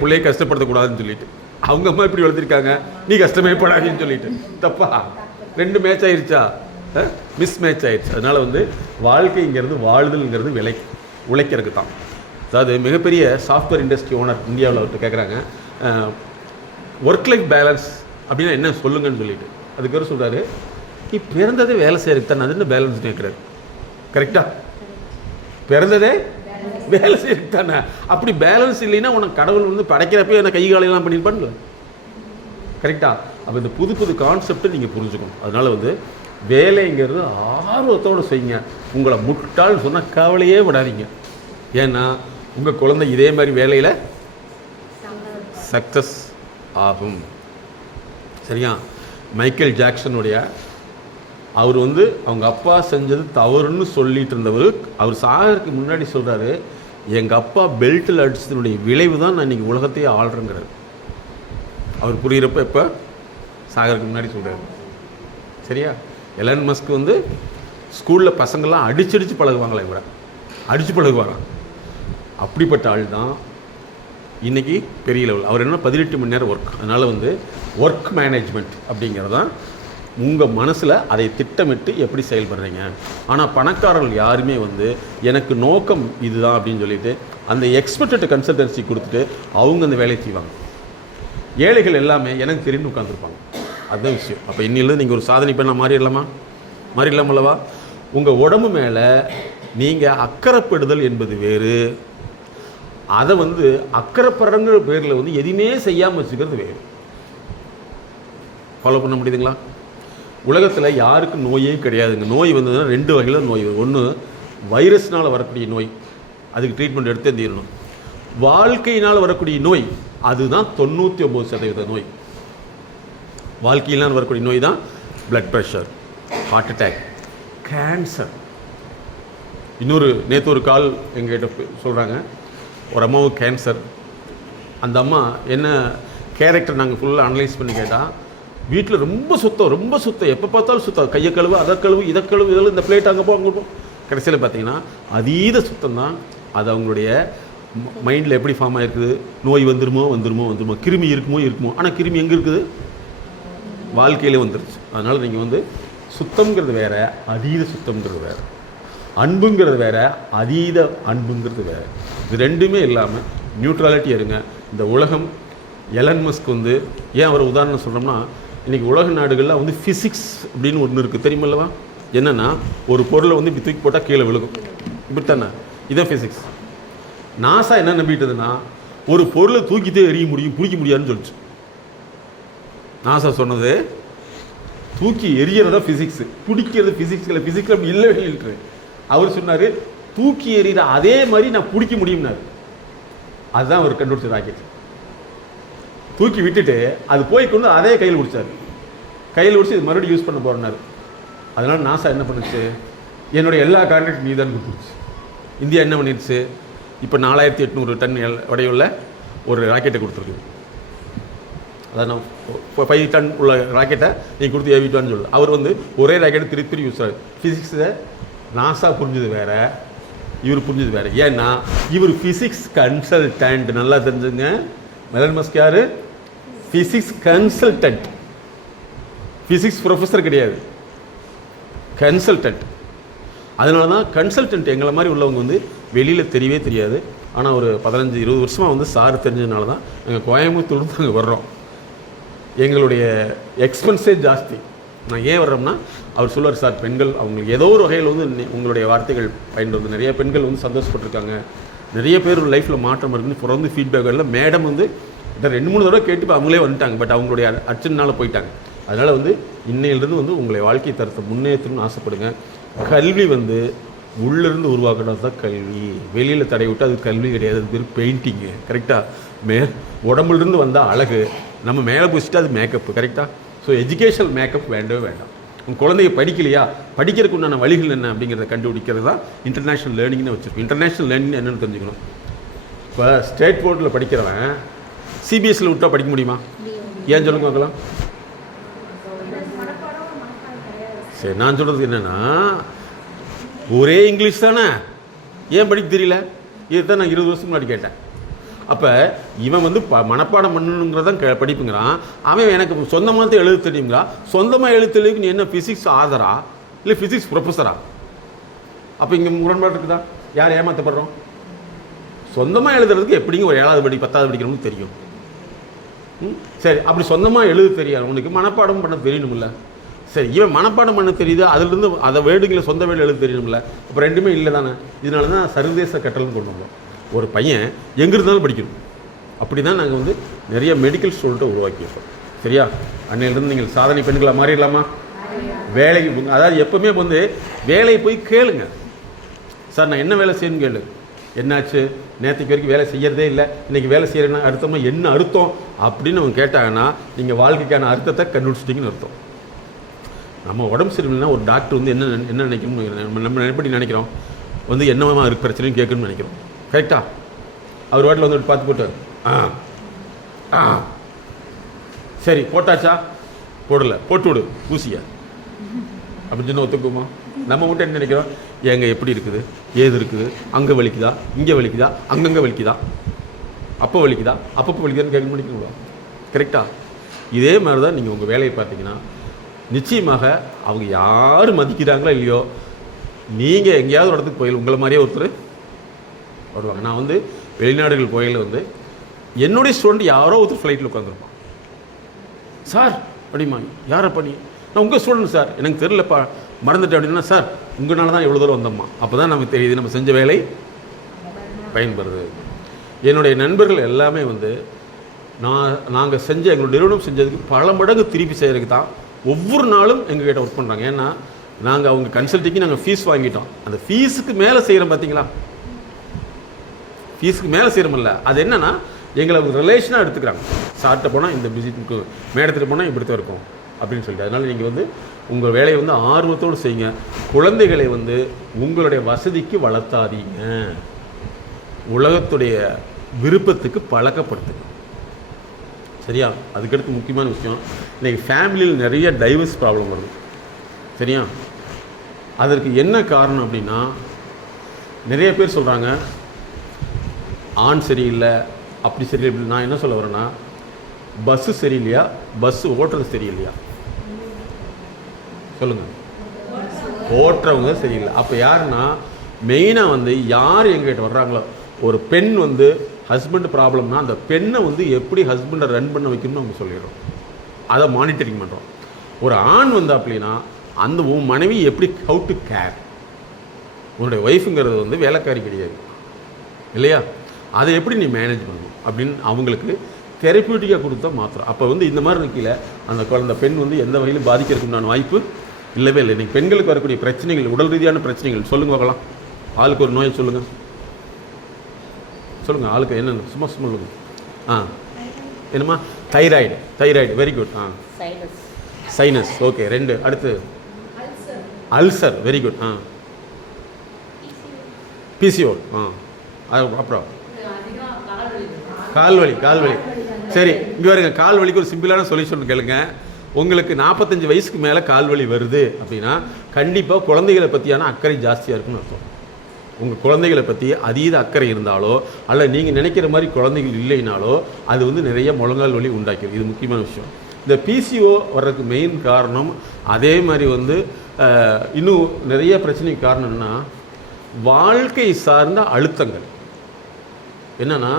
பிள்ளையை கஷ்டப்படுத்தக்கூடாதுன்னு சொல்லிட்டு, அவங்க அம்மா எப்படி வளர்த்திருக்காங்க, நீ கஷ்டமே படாதுன்னு சொல்லிட்டு. தப்பா? 2 மேட்ச் ஆயிடுச்சா? மிஸ் மேட்ச் ஆயிடுச்சு. அதனால் வந்து வாழ்க்கைங்கிறது வாழ்தல்ங்கிறது உழைக்கிறதுக்கு தான். அதாவது மிகப்பெரிய சாஃப்ட்வேர் இண்டஸ்ட்ரி ஓனர் இந்தியாவில் அவர்கிட்ட கேட்குறாங்க, ஒர்க் லைஃப் பேலன்ஸ் அப்படின்னா என்ன சொல்லுங்கன்னு சொல்லிட்டு. அதுக்கு அவர் சொல்கிறாரு, நீ பிறந்ததே வேலை செய்யறதுக்கு தானே, அது என்ன பேலன்ஸ் கேட்குறாரு. கரெக்டாக? பிறந்ததே வேலை செய்யறதுக்கு தானே. அப்படி பேலன்ஸ் இல்லைன்னா உனக்கு கடவுள் வந்து படைக்கிறப்ப என்ன கை காலையெல்லாம் பண்ணியிருப்பான்ல. கரெக்டாக? அப்போ இந்த புது புது கான்செப்டை நீங்கள் புரிஞ்சுக்கணும். அதனால் வந்து வேலைங்கிறது ஆர்வத்தோடு செய்யுங்க. உங்களை முட்டாள்னு சொன்னால் கவலையே விடாதீங்க. ஏன்னா உங்கள் குழந்தை இதே மாதிரி வேலையில் சக்ஸஸ் ஆகும். சரியா? மைக்கேல் ஜாக்சனுடைய அவர் வந்து அவங்க அப்பா செஞ்சது தவறுன்னு சொல்லிட்டு இருந்தவர், அவர் சாகருக்கு முன்னாடி சொல்கிறாரு, எங்கள் அப்பா பெல்ட்டில் அடிச்சதுனுடைய விளைவு தான் நான் இன்றைக்கி உலகத்தையே ஆள்றேங்கிறார். அவர் புரிகிறப்ப எப்போ சாகருக்கு முன்னாடி சொல்கிறாரு. சரியா? எலன் மஸ்க் வந்து ஸ்கூலில் பசங்கள்லாம் அடிச்சு பழகுவாங்களே, இவரை அடித்து பழகுவாராம். அப்படிப்பட்ட ஆள் தான் இன்றைக்கி பெரிய லெவல். அவர் என்ன 18 மணி நேரம் ஒர்க். அதனால் வந்து ஒர்க் மேனேஜ்மெண்ட் அப்படிங்கிறது தான் உங்கள் மனசில் அதை திட்டமிட்டு எப்படி செயல்படுறீங்க. ஆனால் பணக்காரர்கள் யாருமே வந்து எனக்கு நோக்கம் இதுதான் அப்படின்னு சொல்லிட்டு அந்த எக்ஸ்பர்ட் கன்சல்டன்சி கொடுத்துட்டு அவங்க அந்த வேலையை செய்வாங்க. ஏழைகள் எல்லாமே எனக்கு தெரிந்து உட்காந்துருப்பாங்க. அதுதான் விஷயம். அப்போ இன்னிலிருந்து நீங்கள் ஒரு சாதனை பண்ண மாறிடலாமல்லவா? உங்கள் உடம்பு மேலே நீங்கள் அக்கறைப்படுதல் என்பது வேறு, அதை வந்து அக்கறைப்படுறங்கிற பேரில் வந்து எதுவுமே செய்யாமல் வச்சுக்கிறது வேறு. ஃபாலோ பண்ண முடியுதுங்களா? உலகத்தில் யாருக்கும் நோயே கிடையாதுங்க. நோய் வந்ததுன்னா 2 வகையில் நோய் வரும். ஒன்று வைரஸ்னால் வரக்கூடிய நோய், அதுக்கு ட்ரீட்மெண்ட் எடுத்தே தீரணும். வாழ்க்கையினால் வரக்கூடிய நோய் அதுதான் 99% நோய். வாழ்க்கையினால் வரக்கூடிய நோய் தான் blood pressure, heart attack, cancer. நேற்று ஒரு கால் எங்ககிட்ட சொல்கிறாங்க, ஒரு அம்மாவுக்கு கேன்சர். அந்த அம்மா என்ன கேரக்டர் நாங்கள் ஃபுல்லாக அனலைஸ் பண்ணி கேட்டால், வீட்டில் ரொம்ப சுத்தம், எப்போ பார்த்தாலும் சுத்தம், கையை கழுவு, அதை கழுவு, இதை கழுவு, இதெல்லாம் இந்த பிளேட் அங்கே அங்கே போ. கடைசியில் பார்த்தீங்கன்னா அதீத சுத்தம் தான். அது அவங்களுடைய மைண்டில் எப்படி ஃபார்ம் ஆகிருக்குது, நோய் வந்துருமோ, கிருமி இருக்குமோ. ஆனால் கிருமி எங்கே இருக்குது? வாழ்க்கையிலே வந்துருச்சு. அதனால் நீங்கள் வந்து சுத்தம்ங்கிறது வேறு, அதீத சுத்தம்ங்கிறது வேறு. அன்புங்கிறது வேறு, அதீத அன்புங்கிறது வேறு. இது ரெண்டுமே இல்லாமல் நியூட்ரலிட்டி இருங்க. இந்த உலகம் எலன் மஸ்க் வந்து ஏன் அவர் உதாரணம் சொல்கிறோம்னா, இன்றைக்கி உலக நாடுகளில் வந்து ஃபிசிக்ஸ் அப்படின்னு ஒன்று இருக்குது, தெரியுமல்லவா? என்னென்னா ஒரு பொருளை வந்து இப்படி தூக்கி போட்டால் கீழே விழுகும், இப்படித்தானே? இதான் ஃபிசிக்ஸ். நாசா என்ன நம்பிட்டதுன்னா ஒரு பொருளை தூக்கிட்டே எறிய முடியும், பிடிக்க முடியாதுன்னு சொல்லிச்சு. நாசா சொன்னது தூக்கி எறிகிறதா ஃபிசிக்ஸு, பிடிக்கிறது ஃபிசிக்ஸில் அப்படி இல்லவே இல்லை. அவர் சொன்னார் தூக்கி எறிகிற அதே மாதிரி நான் பிடிக்க முடியும்னாரு. அதுதான் அவர் கண்டுபிடிச்ச ராக்கெட். தூக்கி விட்டுட்டு அது போய் கொண்டு அதே கையில் பிடிச்சி இது மறுபடியும் யூஸ் பண்ண போகிறனாரு. அதனால் நாசா என்ன பண்ணுச்சு, என்னுடைய எல்லா கான்ட்ராக்ட் நீ தான் கொடுத்துருச்சு. இந்தியா என்ன பண்ணிடுச்சு, இப்போ 4800 டன் உடையுள்ள ஒரு ராக்கெட்டை கொடுத்துருக்கு. அதான் 5 டன் உள்ள ராக்கெட்டை நீ கொடுத்து ஏவிட்டான்னு சொல்லுது. அவர் வந்து ஒரே ராக்கெட்டை திருப்பி யூஸ் ஆகுது. ஃபிசிக்ஸை நாசா புரிஞ்சது வேறு, இவர் புரிஞ்சது வேறு. ஏன்னா இவர் ஃபிசிக்ஸ் கன்சல்டன்ட். நல்லா தெரிஞ்சுங்க, எலன் மஸ்க் யார்? Physics consultant. ஃபிசிக்ஸ் ப்ரொஃபஸர் கிடையாது, கன்சல்டன்ட். அதனால தான் கன்சல்டன்ட் எங்களை மாதிரி உள்ளவங்க வந்து வெளியில் தெரியவே தெரியாது. ஆனால் ஒரு 15-20 வருஷமாக வந்து சார் தெரிஞ்சதுனால தான் எங்கள் கோயம்புத்தூர்லேருந்து அங்கே வர்றோம். எங்களுடைய எக்ஸ்பென்ஸே ஜாஸ்தி. நான் ஏன் வர்றோம்னா, அவர் சொல்லுவார், சார் பெண்கள் அவங்களுக்கு ஏதோ ஒரு வகையில் வந்து உங்களுடைய வார்த்தைகள் பயன்படுது, நிறைய பெண்கள் வந்து சந்தோஷப்பட்டிருக்காங்க, நிறைய பேர் லைஃப்பில் மாற்றம் இருக்குன்னு தொடர்ந்து ஃபீட்பேக் வரல. மேடம் வந்து 2-3 தடவை கேட்டு அவங்களே வந்துட்டாங்க, பட் அவங்களுடைய அர்ச்சனால் போயிட்டாங்க. அதனால் வந்து இன்னையிலிருந்து வந்து உங்களை வாழ்க்கை தரத்தை முன்னேற்றணும்னு ஆசைப்படுங்க. கல்வி வந்து உள்ளிருந்து உருவாக்குறது தான் கல்வி. வெளியில் தடை விட்டு அது கல்வி கிடையாது, அது பேர் பெயிண்டிங்கு. கரெக்டாக? உடம்புலேருந்து வந்தால் அழகு, நம்ம மேலே பூசிட்டு அது மேக்கப்பு. கரெக்டாக? ஸோ எஜுகேஷனல் மேக்கப் வேண்டவே வேண்டாம். உங்கள் குழந்தைய படிக்கலையா, படிக்கிறதுக்கு உண்டான வழிகள் என்ன அப்படிங்கிறத கண்டுபிடிக்கிறது தான் இன்டர்நேஷ்னல் லேர்னிங்னு வச்சுருக்கோம். இன்டர்நேஷ்னல் லேர்னிங் என்னென்னு தெரிஞ்சுக்கணும். இப்போ ஸ்டேட் போர்டில் படிக்கிறவன் சிபிஎஸ்சியில் விட்டால் படிக்க முடியுமா? ஏன் சொல்லுங்க பார்க்கலாம். சரி, நான் சொல்கிறது என்னென்னா, ஒரே இங்கிலீஷ் தானே, ஏன் படிக்க தெரியல? இதுதான் நான் 20 வருஷத்துக்கு முன்னாடி கேட்டேன். அப்போ இவன் வந்து மனப்பாடம் பண்ணணுங்கிறதான் படிப்புங்கிறான். அவன் எனக்கு சொந்தமாக எழுத தெரியுங்களா? சொந்தமாக எழுத தெரியுக்கு நீ என்ன ஃபிசிக்ஸ் ஆதரா இல்லை ஃபிசிக்ஸ் ப்ரொஃபஸரா? அப்போ இங்கே முரண்பாடு இருக்குதா? யார் ஏமாற்றப்படுறோம்? சொந்தமாக எழுதுறதுக்கு எப்படிங்க ஒரு 7வது படி 10வது படிக்கிறவங்களுக்கு தெரியும். சரி, அப்படி சொந்தமாக எழுத தெரியாது உனக்கு, மனப்பாடம் பண்ண தெரியணும்ல. சரி, இவன் மனப்பாடம் பண்ண தெரியுது, அதுலேருந்து அதை வேர்டுங்களை சொந்த வேர்டு எழுத தெரியணும்ல. இப்போ ரெண்டுமே இல்லை தானே. இதனால தான் சர்வதேச கட்டளன்னு கொண்டு வந்தோம். ஒரு பையன் எங்கே இருந்தாலும் படிக்கணும். அப்படி தான் நாங்கள் வந்து நிறைய மெடிக்கல் ஸ்டூடெண்ட்டை உருவாக்கியிருக்கோம். சரியா? அன்னையிலேருந்து நீங்கள் சாதனை பெண்களாக மாறிடலாமா? வேலைக்கு, அதாவது எப்போவுமே வந்து வேலையை போய் கேளுங்க. சார் நான் என்ன வேலை செய்யணும்னு கேளு. என்னாச்சு, நேற்றுக்கு வரைக்கும் வேலை செய்யறதே இல்லை, இன்றைக்கி வேலை செய்கிறேன்னா அர்த்தமாக என்ன அர்த்தம் அப்படின்னு அவங்க கேட்டாங்கன்னா நீங்கள் வாழ்க்கைக்கான அர்த்தத்தை கண்டுபிடிச்சிட்டிங்கன்னு அர்த்தம். நம்ம உடம்பு சரியில்லைன்னா ஒரு டாக்டர் வந்து என்ன நினைக்கணும்னு நம்ம எப்படி நினைக்கிறோம்? வந்து என்னவா இருக்கு பிரச்சனைன்னு கேட்கணும்னு நினைக்கிறோம். கரெக்டா? அவர் வாட்டில் வந்து பார்த்து போட்டு சரி போட்டாச்சா? போடலை, போட்டு விடு ஊசியா அப்படின்னு சொன்ன ஒத்துக்குமா? நம்ம மட்டும் என்ன நினைக்கிறோம்? ஏங்க எப்படி இருக்குது, ஏது இருக்குது, அங்கே வலிக்குதா, இங்கே வலிக்குதா, அங்கங்கே வலிக்குதா, அப்போ வலிக்குதா, அப்பப்போ வலிக்குதான்னு கேட்க முடியுங்களா? கரெக்டா? இதே மாதிரி தான் நீங்கள் உங்கள் வேலையை பார்த்தீங்கன்னா நிச்சயமாக அவங்க யார் மதிக்கிறாங்களோ இல்லையோ, நீங்கள் எங்கேயாவது ஒரு இடத்துக்கு போயில உங்களை மாதிரியே ஒருத்தர் வருவாங்க. நான் வந்து வெளிநாடுகள் போயில வந்து என்னுடைய ஸ்டூடெண்ட் யாரோ ஒருத்தர் ஃப்ளைட்டில் உட்காந்துருப்பான். சார் அப்படிமா, யாரை பண்ணி? நான் உங்கள் ஸ்டூடெண்ட் சார், எனக்கு தெரியலப்பா, மறந்துட்டேன் அப்படின்னா, சார் உங்களால் தான் எவ்வளோ தூரம் வந்தோம்மா. அப்போ தான் நமக்கு தெரியுது நம்ம செஞ்ச வேலை பயன்படுது. என்னுடைய நண்பர்கள் எல்லாமே வந்து நாங்கள் செஞ்ச எங்களோட நிறுவனம் செஞ்சதுக்கு பல மடங்கு திருப்பி செய்கிறதுக்கு தான் ஒவ்வொரு நாளும் எங்ககிட்ட ஒர்க் பண்ணுறாங்க. ஏன்னா நாங்கள் அவங்க கன்சல்ட்டிங்கு நாங்கள் ஃபீஸ் வாங்கிட்டோம். அந்த ஃபீஸுக்கு மேலே செய்கிறோம் பார்த்தீங்களா? ஃபீஸுக்கு மேலே செய்கிறோமில்ல, அது என்னென்னா எங்களை அவங்க ரிலேஷனாக எடுத்துக்கிறாங்க. சார்ட்ட போனால் இந்த விசிட்டுக்கு, மேடத்துக்கு போனால் இப்படி தான் இருக்கும் அப்படின்னு சொல்லிட்டு. அதனால் நீங்கள் வந்து உங்கள் வேலையை வந்து ஆர்வத்தோடு செய்யுங்க. குழந்தைகளை வந்து உங்களுடைய வசதிக்கு வளர்த்தாதீங்க, உலகத்துடைய விருப்பத்துக்கு பழக்கப்படுத்துங்க. சரியா? அதுக்கடுத்து முக்கியமான விஷயம், இன்றைக்கி ஃபேமிலியில் நிறைய டைவர்ஸ் ப்ராப்ளம் வருது. சரியா? அதற்கு என்ன காரணம் அப்படின்னா, நிறைய பேர் சொல்கிறாங்க ஆண் சரியில்லை, அப்படி சரியில்லை. நான் என்ன சொல்ல வரேன்னா, பஸ்ஸு சரியில்லையா, பஸ்ஸு ஓட்டுறது சரியில்லையா? சொல்லுங்கள். ஓட்டுறவங்க சரியில்லை. அப்போ யாருன்னா மெயினாக வந்து யார் எங்ககிட்ட வர்றாங்களோ, ஒரு பெண் வந்து ஹஸ்பண்ட் ப்ராப்ளம்னா அந்த பெண்ணை வந்து எப்படி ஹஸ்பண்டை ரன் பண்ண வைக்கணும்னு அவங்க சொல்லிடுறோம். அதை மானிட்டரிங் பண்ணுறோம். ஒரு ஆண் வந்து அப்படின்னா அந்த உன் மனைவி எப்படி ஹவு டு கேர். உன்னுடைய ஒய்ஃபுங்கிறது வந்து வேலைக்காரி கிடையாது இல்லையா? அதை எப்படி நீ மேனேஜ் பண்ணணும் அப்படின்னு அவங்களுக்கு தெரப்பியூட்டிக்காக கொடுத்தா மாத்திரம். அப்போ வந்து இந்த மாதிரி இருக்கையில் அந்த குழந்தை பெண் வந்து எந்த வகையிலும் பாதிக்கிறதுக்குண்டான வாய்ப்பு இல்லவே இல்லை. இன்றைக்கி பெண்களுக்கு வரக்கூடிய பிரச்சனைகள், உடல் ரீதியான பிரச்சனைகள் சொல்லுங்க பார்க்கலாம். ஆளுக்கு ஒரு நோயை சொல்லுங்கள். சொல்லுங்கள், ஆளுக்கு என்னென்ன சும்மா சொல்லுங்கள். என்னம்மா? Thyroid. Thyroid, very good. Sinus, okay. 2. அடுத்து அல்சர், வெரி குட். பிசிஓடி. அப்புறம் கால்வலி. சரி, இங்கே வருங்க. கால்வலிக்கு ஒரு சிம்பிளான சொல்யூஷன் கேளுங்க. உங்களுக்கு 45 வயசுக்கு மேலே கால்வலி வருது அப்படின்னா கண்டிப்பாக குழந்தைகளை பற்றியான அக்கறை ஜாஸ்தியாக இருக்குன்னு அர்த்தம். உங்கள் குழந்தைகளை பற்றி அதீத அக்கறை இருந்தாலோ அல்ல நீங்கள் நினைக்கிற மாதிரி குழந்தைகள் இல்லைனாலோ அது வந்து நிறைய முழங்கால் வலி உண்டாக்கிடும். இது முக்கியமான விஷயம். இந்த பிசிஓ வர்றதுக்கு மெயின் காரணம். அதே மாதிரி வந்து இன்னும் நிறைய பிரச்சனைக்கு காரணம் என்னென்னா வாழ்க்கை சார்ந்த அழுத்தங்கள். என்னென்னா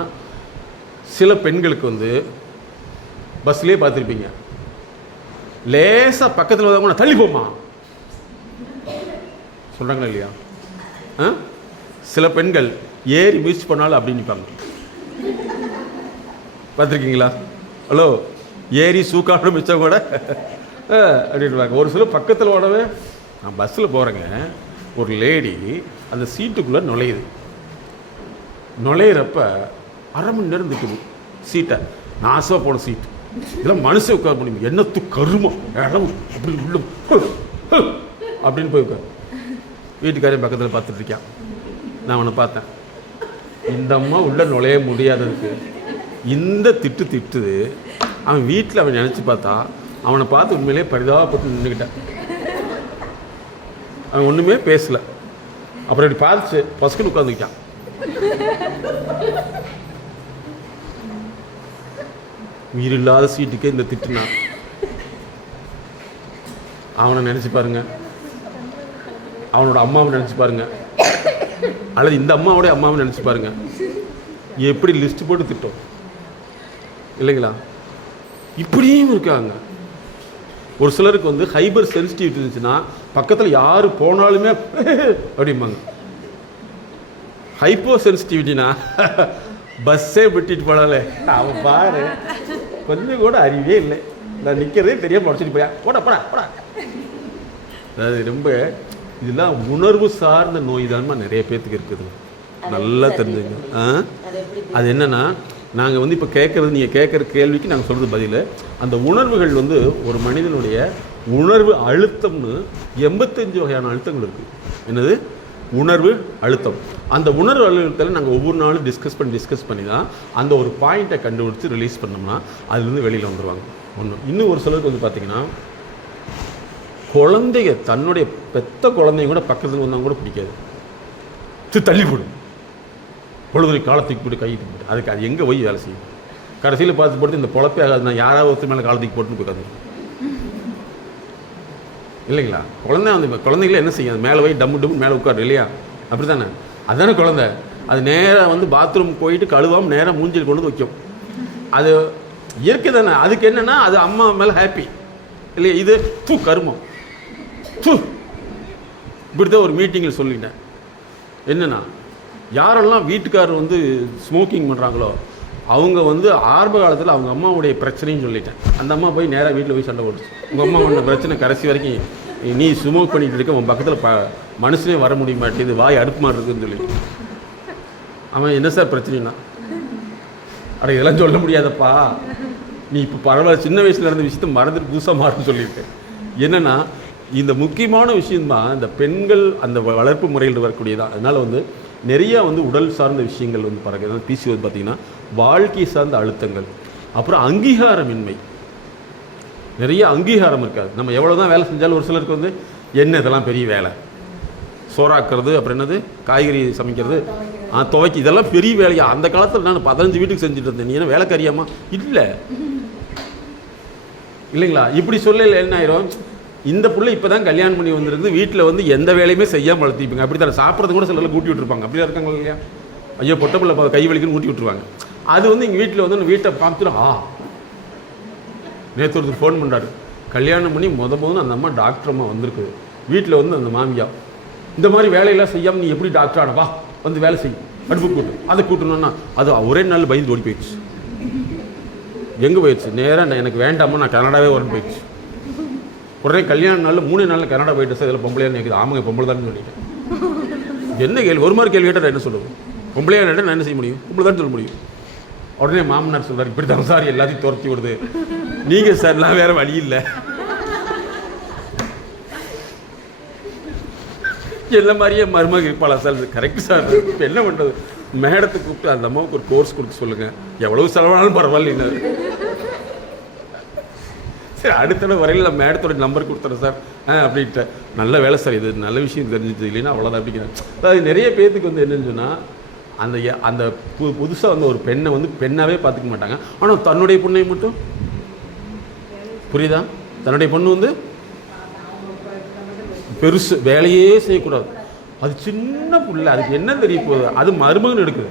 சில பெண்களுக்கு வந்து பஸ்லேயே பார்த்துருப்பீங்க, லேசாக பக்கத்தில் வந்தால் தள்ளி போமா சொல்கிறாங்களா இல்லையா? சில பெண்கள் ஏறி முயற்சி பண்ணாலும் அப்படின்னு நிற்பாங்க. பார்த்துருக்கீங்களா? ஹலோ, ஏறி சூக்கான மிச்சம் கூட அப்படின்வாங்க. ஒரு சில பக்கத்தில் ஓடவே. நான் பஸ்ஸில் போகிறேங்க, ஒரு லேடி அந்த சீட்டுக்குள்ளே நுழையிறப்ப அரை மணி நேரம் நிற்குது. சீட்டை நாசமாக போன சீட்டு, இதெல்லாம் மனுஷன் உட்கார முடியும், என்னத்து கருமம் இடம் அப்படி உள்ள அப்படின்னு போய் உட்கார். வீட்டுக்காரையும் பக்கத்தில் பார்த்துட்டு இருக்கான். நான் அவனை பார்த்தேன். இந்த அம்மா உள்ள நுழைய முடியாததுக்கு இந்த திட்டுது. அவன் வீட்டில் அவன் நினச்சி பார்த்தா அவனை பார்த்து உண்மையிலே பரிதாபப்பட்டு நின்றுக்கிட்டான். அவன் ஒன்றுமே பேசலை. அப்புறம் இப்படி பார்த்துச்சு, பசுக்குன்னு உட்காந்துக்கிட்டான். உயிரில்லாத சீட்டுக்கே இந்த திட்டுனா அவனை நினச்சி பாருங்க, அவனோட அம்மாவை நினச்சி பாருங்க, அல்லது இந்த அம்மாவோட அம்மாவை நினச்சி பாருங்க, எப்படி லிஸ்ட் போட்டு திட்டம் இல்லைங்களா? இப்படியும் இருக்காங்க. ஒரு சிலருக்கு வந்து ஹைப்பர் சென்சிட்டிவிட்டி இருந்துச்சுன்னா பக்கத்தில் யார் போனாலுமே அப்படிம்பாங்க. ஹைப்போ சென்சிட்டிவிட்டினா பஸ்ஸே விட்டுட்டு போனாலே அவன் பாரு கொஞ்சம் கூட அறிவே இல்லை, நான் நிற்கிறதே தெரியாம உடச்சிட்டு போயா போடா போடா போடா. அதாவது ரொம்ப இதெல்லாம் உணர்வு சார்ந்த நோய் தான்மா நிறைய பேர்த்துக்கு இருக்குது. நல்லா தெரிஞ்சுங்க. அது என்னன்னா, நாங்கள் வந்து இப்போ கேட்குறது, நீங்கள் கேட்குற கேள்விக்கு நாங்கள் சொல்கிறது பதில். அந்த உணர்வுகள் வந்து ஒரு மனிதனுடைய உணர்வு அழுத்தம்னு 85 வகையான அழுத்தங்கள் இருக்குது. என்னது? உணர்வு அழுத்தம். அந்த உணர்வு அழுத்தத்தில் நாங்கள் ஒவ்வொரு நாளும் டிஸ்கஸ் பண்ணி தான் அந்த ஒரு பாயிண்ட்டை கண்டுபிடிச்சி ரிலீஸ் பண்ணோம்னா அதுலேருந்து வெளியில் வந்துடுவாங்க. ஒன்று. இன்னும் ஒரு சிலருக்கு வந்து பார்த்திங்கன்னா, குழந்தைங்க தன்னுடைய பெத்த குழந்தைங்க கூட பக்கத்துக்கு வந்தால் கூட பிடிக்காது, தள்ளி போடும். பொழுது காலத்துக்கு போட்டு கை போட்டு அதுக்கு அது எங்கே போய் வேலை செய்யும்? கடைசியில் பார்த்து போட்டு இந்த பொழப்பே ஆகாது, நான் யாராவது ஒருத்தர் மேலே காலத்துக்கு போட்டுன்னு போய் கற்றுக்கணும் இல்லைங்களா? குழந்தை வந்து குழந்தைங்கள என்ன செய்யும்? மேலே போய் டம்மு மேலே உட்காரு இல்லையா? அப்படி தானே? அதுதானே குழந்தை. அது நேராக வந்து பாத்ரூம் போயிட்டு கழுவாமல் நேராக மூஞ்சில் கொண்டு வந்து வைக்கும். அது இயற்கை தானே. அதுக்கு என்னென்னா அது அம்மா மேலே ஹாப்பி இல்லையா? இது கருமம் இப்படி தான் ஒரு மீட்டிங்கில் சொல்லிட்டேன். என்னென்னா, யாரெல்லாம் வீட்டுக்காரர் வந்து ஸ்மோக்கிங் பண்ணுறாங்களோ அவங்க வந்து ஆரம்ப காலத்தில் அவங்க அம்மாவுடைய பிரச்சனைன்னு சொல்லிட்டேன். அந்த அம்மா போய் நேராக வீட்டில் போய் சண்டை போட்டுச்சு. உங்கள் அம்மா பண்ண பிரச்சனை கடைசி வரைக்கும் நீ ஸ்மோக் பண்ணிகிட்டு இருக்க, உன் பக்கத்தில் மனுஷனே வர முடிய மாட்டேது, வாய் அடுப்பு மாதிரி இருக்குதுன்னு சொல்லிட்டு. அவன் என்ன சார் பிரச்சனைனா, அட இதெல்லாம் சொல்ல முடியாதப்பா, நீ இப்போ பரவாயில்ல சின்ன வயசில் நடந்த விஷயத்தை மறந்துட்டு புதுசாக மாறுன்னு சொல்லியிருக்கேன். என்னென்னா, இந்த முக்கியமான விஷயந்தான் இந்த பெண்கள் அந்த வளர்ப்பு முறையில் வரக்கூடியதான். அதனால் வந்து நிறையா வந்து உடல் சார்ந்த விஷயங்கள் வந்து பறக்கிறது. பிசிஓடி பார்த்திங்கன்னா வாழ்க்கை சார்ந்த அழுத்தங்கள், அப்புறம் அங்கீகாரமின்மை. நிறைய அங்கீகாரம் இருக்காது. நம்ம எவ்வளோ தான் வேலை செஞ்சாலும் ஒரு சிலருக்கு வந்து என்ன இதெல்லாம் பெரிய வேலை, சோறாக்குறது, அப்புறம் என்னது காய்கறி சமைக்கிறது, துவைக்கி, இதெல்லாம் பெரிய வேலையா? அந்த காலத்தில் நான் 15 வீட்டுக்கு செஞ்சுட்டு இருந்தேன், நீ என்ன வேலைக்காரியாமா? இல்லை இல்லைங்களா? இப்படி சொல்லல என்ன ஆயிரும், இந்த பிள்ளை இப்போ தான் கல்யாணம் பண்ணி வந்துருந்து வீட்டில் வந்து எந்த வேலையுமே செய்யாமல் வளர்த்திப்பாங்க. அப்படி தானே? சாப்பிட்றது கூட சிலர் கூட்டி விட்டுருப்பாங்க. அப்படி தான் இருக்காங்க இல்லையா? ஐயோ பொட்டை பிள்ளை கை வலிக்குன்னு ஊட்டி விட்டுருவாங்க. அது வந்து எங்கள் வீட்டில் வந்து வீட்டை பார்த்துட்டு நேற்று ஒருத்தர் ஃபோன் பண்ணுறாரு, கல்யாணம் பண்ணி முதல்ல அந்த அம்மா டாக்டர் அம்மா வந்திருக்குது, வீட்டில் வந்து அந்த மாமியா இந்த மாதிரி வேலையெல்லாம் செய்யாமல் நீ எப்படி டாக்டர் ஆனவா, வந்து வேலை செய்யும், அடுப்பு கூட்டு, அதை கூட்டணும்னா அது ஒரே நாள் பயந்து ஓடி போயிடுச்சு. எங்கே போயிடுச்சு? நேராக எனக்கு வேண்டாமா, நான் கனடாவே வரணும் போயிடுச்சு. உடனே கல்யாண நாளில் 3 நாளில் கனடா போயிட்டு சார், இதில் பொம்பளையாக நினைக்குது. ஆமாங்க பொம்பளை தான் சொல்லிட்டேன். என்ன கேள்வி? ஒரு மாதிரி கேள்வி கேட்டால் என்ன சொல்லுவோம்? பொம்பளையாக நினைட்டா நான் என்ன செய்ய முடியும்? பொம்பளை தான் சொல்ல முடியும். உடனே மாமனார் சொல்கிறார், இப்படி தான் சார் எல்லாத்தையும் துரத்தி விடுது, நீங்கள் சார்லாம் வேறு வழி இல்லை. எல்லா மாதிரியே மருமக இருப்பாளா சார்? Correct sir. இப்போ என்ன பண்ணுறது? மேடத்தை கூப்பிட்டு அந்த அம்மாவுக்கு ஒரு கோர்ஸ் கொடுக்க சொல்லுங்கள், எவ்வளவு செலவானாலும் பரவாயில்ல. சரி, அடுத்த வரையில் நான் மேடத்தோட நம்பர் கொடுத்துறேன் சார் அப்படின்ட்டு. நல்ல வேலை சார், இது நல்ல விஷயம் தெரிஞ்சிது, இல்லைன்னா அவ்வளோதான் அப்படிங்கிறேன். அதாவது நிறைய பேர்த்துக்கு வந்து என்னன்னு சொன்னால், அந்த புதுசாக வந்து ஒரு பெண்ணை வந்து பெண்ணாகவே பார்த்துக்க மாட்டாங்க. ஆனால் தன்னுடைய பொண்ணை மட்டும், புரியுதா, தன்னுடைய பொண்ணு வந்து பெருசு வேலையே செய்யக்கூடாது, அது சின்ன பிள்ளை, அதுக்கு என்ன தெரிய போகுது, அது மருமகன் எடுக்குது,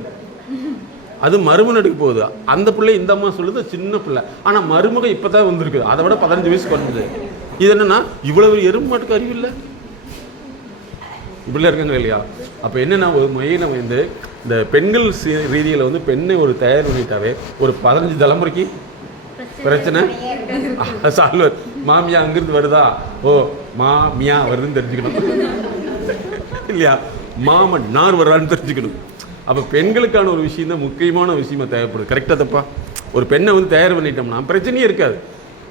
அது மருமகன் எடுக்க போகுது. அந்த பிள்ளை இந்த அம்மா சொல்லுது சின்ன பிள்ளை, ஆனால் மருமக இப்போ தான் வந்திருக்கு, அதை விட 15 வயசுக்கு வந்தது. இது என்னென்னா, இவ்வளவு எறும்பு மாட்டுக்கு அறிவு இல்லை, இப்படிலாம் இருக்காங்க இல்லையா? அப்போ என்னென்னா, ஒரு மெயினை வந்து இந்த பெண்கள் ரீதியில் வந்து பெண்ணை ஒரு தயார் பண்ணிட்டாவே ஒரு 15 தலைமுறைக்கு பிரச்சனை சால்வர். மாமியா அங்கிருந்து வருதா, ஓ மாமியா வருதுன்னு தெரிஞ்சுக்கணும் இல்லையா? மாமன் நார் வர்றான்னு தெரிஞ்சுக்கணும். அப்போ பெண்களுக்கான ஒரு விஷயம் தான் முக்கியமான விஷயமா தேவைப்படுது. கரெக்டாக தப்பா? ஒரு பெண்ணை வந்து தயார் பண்ணிட்டோம்னா பிரச்சனையே இருக்காது.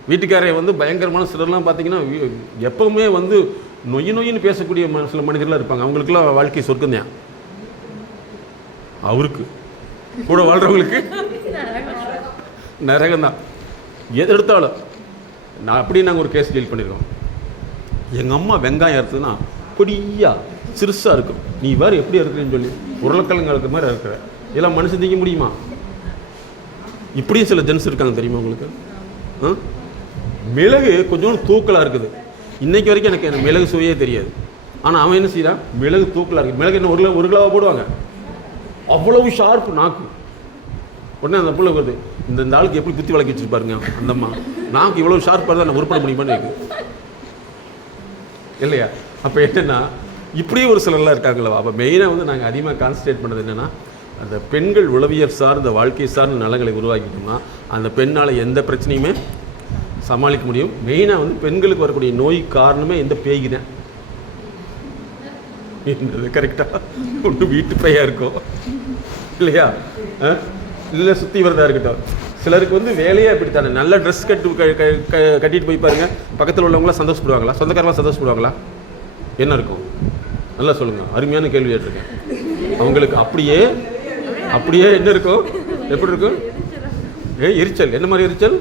வீட்டுக்காரை வந்து பயங்கரமான சிலர்லாம் பார்த்தீங்கன்னா எப்பவுமே வந்து நொய்யின்னு பேசக்கூடிய சில மனிதர்களாக இருப்பாங்க. அவங்களுக்குலாம் வாழ்க்கை சொர்க்கம் தான். அவருக்கு கூட வாழ்கிறவங்களுக்கு நரகம்தான். எது எடுத்தாலும் நான் அப்படி நாங்கள் ஒரு கேஸ் டீல் பண்ணியிருக்கோம். எங்கள் அம்மா வெங்காயம் அறுத்துன்னா பொடியா சிறுசாக இருக்கும். நீ வேறு எப்படி இருக்கிறேன்னு சொல்லி உருளைக்கிழங்கு இருக்கிற மாதிரி இருக்கிற. இதெல்லாம் மனுஷன் திங்க முடியுமா? இப்படியும் சில ஜென்ஸ் இருக்காங்க தெரியுமா உங்களுக்கு? மிளகு கொஞ்சோண்டு தூக்கலாக இருக்குது. இன்றைக்கு வரைக்கும் எனக்கு மிளகு சுவையே தெரியாது. ஆனால் அவன் என்ன செய்யறான், மிளகு தூக்கலாக இருக்குது. மிளகு என்ன ஒரு கிலோவாக போடுவாங்க, அவ்வளவு ஷார்ப்பு நாக்கு. உடனே அந்த புள்ள வருது, இந்த ஆளுக்கு எப்படி குத்தி வளர்க்கி வச்சுருப்பாருங்க அந்த அம்மா, நாக்கு இவ்வளோ ஷார்ப்பாக தான் நான் உருப்பட முடியுமான்னு இருக்குது இல்லையா? அப்போ என்னென்னா இப்படியே ஒரு சிலர்லாம் இருக்காங்களா. அப்போ மெயினாக வந்து நாங்கள் அதிகமாக கான்சன்ட்ரேட் பண்ணது என்னென்னா, அந்த பெண்கள் உளவியல் சார்ந்த வாழ்க்கை சார்ந்த நலங்களை உருவாக்கிட்டோம்னா அந்த பெண்ணால் எந்த பிரச்சனையுமே சமாளிக்க முடியும். மெயினாக வந்து பெண்களுக்கு வரக்கூடிய நோய் காரணமே எந்த பேய்க்கு தான். கரெக்டாக ஒன்று வீட்டு பேயாக இருக்கும் இல்லையா, இல்லை சுற்றி வரதா இருக்கட்டும். சிலருக்கு வந்து வேலையே அப்படித்தானே. நல்ல ட்ரெஸ் கட்டிட்டு போய் பாருங்க, பக்கத்தில் உள்ளவங்களாம் சந்தோஷப்படுவாங்களா? சொந்தக்காரெலாம் சந்தோஷப்படுவாங்களா? என்ன இருக்கும் நல்லா சொல்லுங்கள். அருமையான கேள்வி கேட்டிருக்கேன். அவங்களுக்கு அப்படியே என்ன இருக்கும், எப்படி இருக்கும்? எரிச்சல். என்ன மாதிரி எரிச்சல்?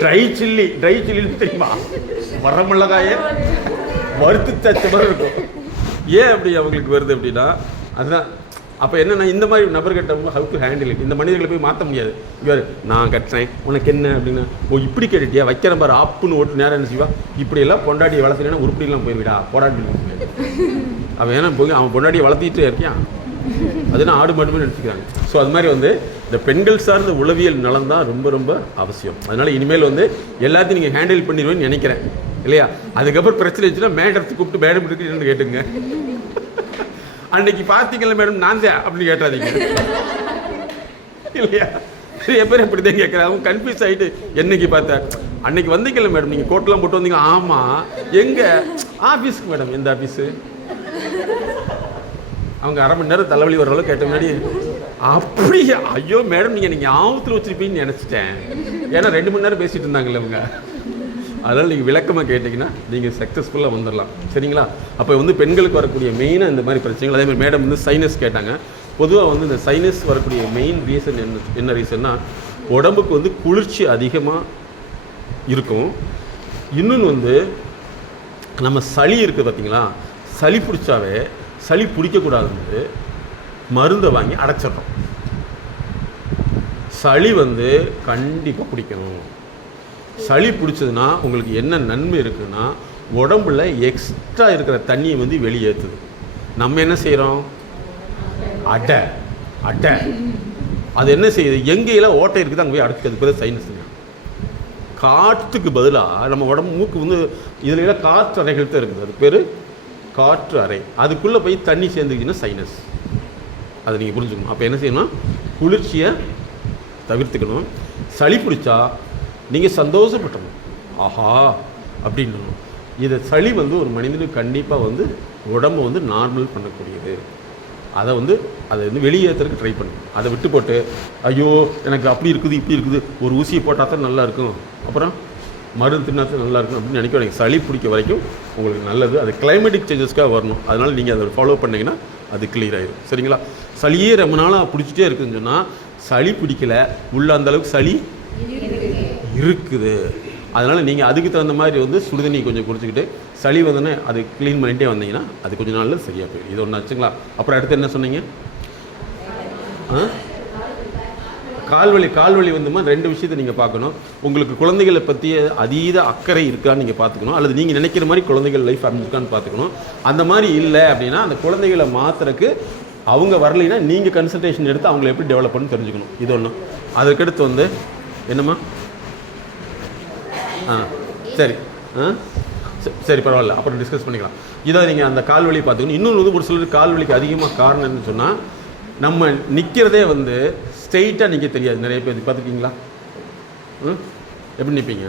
ட்ரை சில்லின்னு தெரியுமா? வரமிளகாய வறுத்து தச்ச மாதிரி இருக்கும். ஏன் அப்படி அவங்களுக்கு வருது அப்படின்னா அதுதான். அப்போ என்னென்னா இந்த மாதிரி நபர்கிட்ட ஹவு டு ஹேண்டில் இட். இந்த மனிதர்களை போய் மாற்ற முடியாது. இவர் நான் கட்டுறேன் உனக்கு என்ன அப்படின்னு, ஓ இப்படி கேட்டுட்டியா வைக்கிற பாரு ஆப்புன்னு ஓட்டு நேரம் என்ன செய்வா, இப்படியெல்லாம் பொண்டாட்டியை வளர்த்துனா உருப்படியெல்லாம் போய்விடா போராட்டி. அவன் ஏன்னா போய் அவன் பொண்டாட்டியை வளர்த்திட்டே இருக்கியான், அதுனா ஆடு மாட்டுமே நினச்சிக்கிறாங்க. ஸோ அது மாதிரி வந்து இந்த பெண்கள் சார்ந்த உளவியல் நலம் தான் ரொம்ப ரொம்ப அவசியம். அதனால் இனிமேல் வந்து எல்லாத்தையும் நீங்கள் ஹேண்டில் பண்ணிடுவேன்னு நினைக்கிறேன் இல்லையா? அதுக்கப்புறம் பிரச்சனை வச்சுன்னா மேடத்தை கூப்பிட்டு மேடம் இருக்குன்னு கேட்டுங்க. அன்னைக்கு பார்த்தீங்கல்ல மேடம் நான் தான் அப்படின்னு கேட்டாதீங்க இல்லையா? நிறைய பேர் அப்படி தான் கேட்குறேன். அவங்க கன்ஃபியூஸ் ஆகிட்டு என்னைக்கு பார்த்தேன் அன்னைக்கு வந்தீங்கல்ல மேடம், நீங்கள் கோட்டெலாம் போட்டு வந்தீங்க. ஆமாம், எங்கே? ஆஃபீஸுக்கு மேடம். எந்த ஆஃபீஸு? அவங்க அரை மணி நேரம் தலைவலி வரவளோ கேட்ட முன்னாடி அப்படியா, ஐயோ மேடம் நீங்கள் ஆபத்தில் வச்சுருப்பீங்கன்னு நினச்சிட்டேன். ஏன்னா 2 மணி நேரம் பேசிகிட்டு இருந்தாங்கல்ல அவங்க. அதனால் நீங்கள் விளக்கமாக கேட்டிங்கன்னா நீங்கள் சக்ஸஸ்ஃபுல்லாக வந்துடலாம். சரிங்களா? அப்போ வந்து பெண்களுக்கு வரக்கூடிய மெயினாக இந்த மாதிரி பிரச்சனைகள். அதே மாதிரி மேடம் வந்து சைனஸ் கேட்டாங்க. பொதுவாக வந்து இந்த சைனஸ் வரக்கூடிய மெயின் ரீசன் என்ன ரீசன்னா, உடம்புக்கு வந்து குளிர்ச்சி அதிகமாக இருக்கும். இன்னொன்று வந்து நம்ம சளி இருக்குது பார்த்தீங்களா, சளி பிடிச்சாவே சளி பிடிக்கக்கூடாதுன்னு மருந்தை வாங்கி அடைச்சிட்றோம். சளி வந்து கண்டிப்பாக பிடிக்கணும். சளி பிடிச்சதுன்னா உங்களுக்கு என்ன நன்மை இருக்குன்னா, உடம்புல எக்ஸ்ட்ரா இருக்கிற தண்ணியை வந்து வெளியேற்றுது. நம்ம என்ன செய்கிறோம், அடை அது என்ன செய்யுது, எங்கேயெல்லாம் ஓட்டை இருக்குது அங்கே போய் அடைச்சிக்கிறது. பேர் சைனஸுங்க. காற்றுக்கு பதிலாக நம்ம உடம்பு மூக்கு வந்து இதில் எல்லாம் காற்று அறைகள் தான் இருக்குது. அது பேர் காற்று அறை. அதுக்குள்ளே போய் தண்ணி சேர்ந்துக்கிச்சுன்னா சைனஸ். அதை நீங்கள் புரிஞ்சுக்கணும். அப்போ என்ன செய்யணும், குளிர்ச்சியை தவிர்த்துக்கணும். சளி பிடிச்சா நீங்கள் சந்தோஷப்பட்டணும், ஆஹா அப்படின்னு. இதை சளி வந்து ஒரு மனிதனுக்கு கண்டிப்பாக வந்து உடம்பை வந்து நார்மல் பண்ணக்கூடியது. அதை வந்து வெளியேற்றுறதுக்கு ட்ரை பண்ணணும். அதை விட்டு போட்டு ஐயோ எனக்கு அப்படி இருக்குது இப்படி இருக்குது, ஒரு ஊசியை போட்டால் தான் நல்லா இருக்கும், அப்புறம் மருந்து தின்னா தான் நல்லா இருக்கும் அப்படின்னு நினைக்க வேண்டிய. சளி பிடிக்க வரைக்கும் உங்களுக்கு நல்லது. அது கிளைமேட்டிக் சேஞ்சஸ்க்காக வரணும். அதனால் நீங்கள் அதை ஃபாலோ பண்ணிங்கன்னா அது கிளியர் ஆகிடும். சரிங்களா? சளியே ரொம்ப நாளாக பிடிச்சிட்டே இருக்குதுன்னு சொன்னால் சளி பிடிக்கலை, உள்ள அந்தளவுக்கு சளி இருக்குது. அதனால் நீங்கள் அதுக்கு தகுந்த மாதிரி வந்து சுடுதண்ணி கொஞ்சம் குடிச்சிக்கிட்டு சளி வந்தோடனே அது க்ளீன் பண்ணிகிட்டே வந்தீங்கன்னா அது கொஞ்சம் நாளில் சரியாக போயிடும். இது ஒன்று ஆச்சுங்களா? அப்புறம் அடுத்து என்ன சொன்னீங்க? கால்வலி வந்துமா 2 விஷயத்தை நீங்கள் பார்க்கணும். உங்களுக்கு குழந்தைகளை பற்றிய அதீத அக்கறை இருக்கான்னு நீங்கள் பார்த்துக்கணும், அல்லது நீங்கள் நினைக்கிற மாதிரி குழந்தைகள் லைஃப் அமைஞ்சிருக்கான்னு பார்த்துக்கணும். அந்த மாதிரி இல்லை அப்படின்னா அந்த குழந்தைகளை மாற்றுறதுக்கு அவங்க வரலைன்னா நீங்கள் கன்சல்டேஷன் எடுத்து அவங்களை எப்படி டெவலப் பண்ணு தெரிஞ்சுக்கணும். இது ஒன்று. அதுக்கடுத்து வந்து என்னம்மா? சரி சரி பரவாயில்ல, அப்புறம் டிஸ்கஸ் பண்ணிக்கலாம். இதை நீங்கள் அந்த கால்வலி பார்த்துக்கணும். இன்னொன்று வந்து ஒரு சிலருக்கு கால்வலிக்கு அதிகமாக காரணம் என்னன்னு சொன்னால், நம்ம நிற்கிறதே வந்து ஸ்ட்ரெயிட்டாக நிற்க தெரியாது. நிறைய பேர் பார்த்துருக்கீங்களா? எப்படி நிற்பீங்க?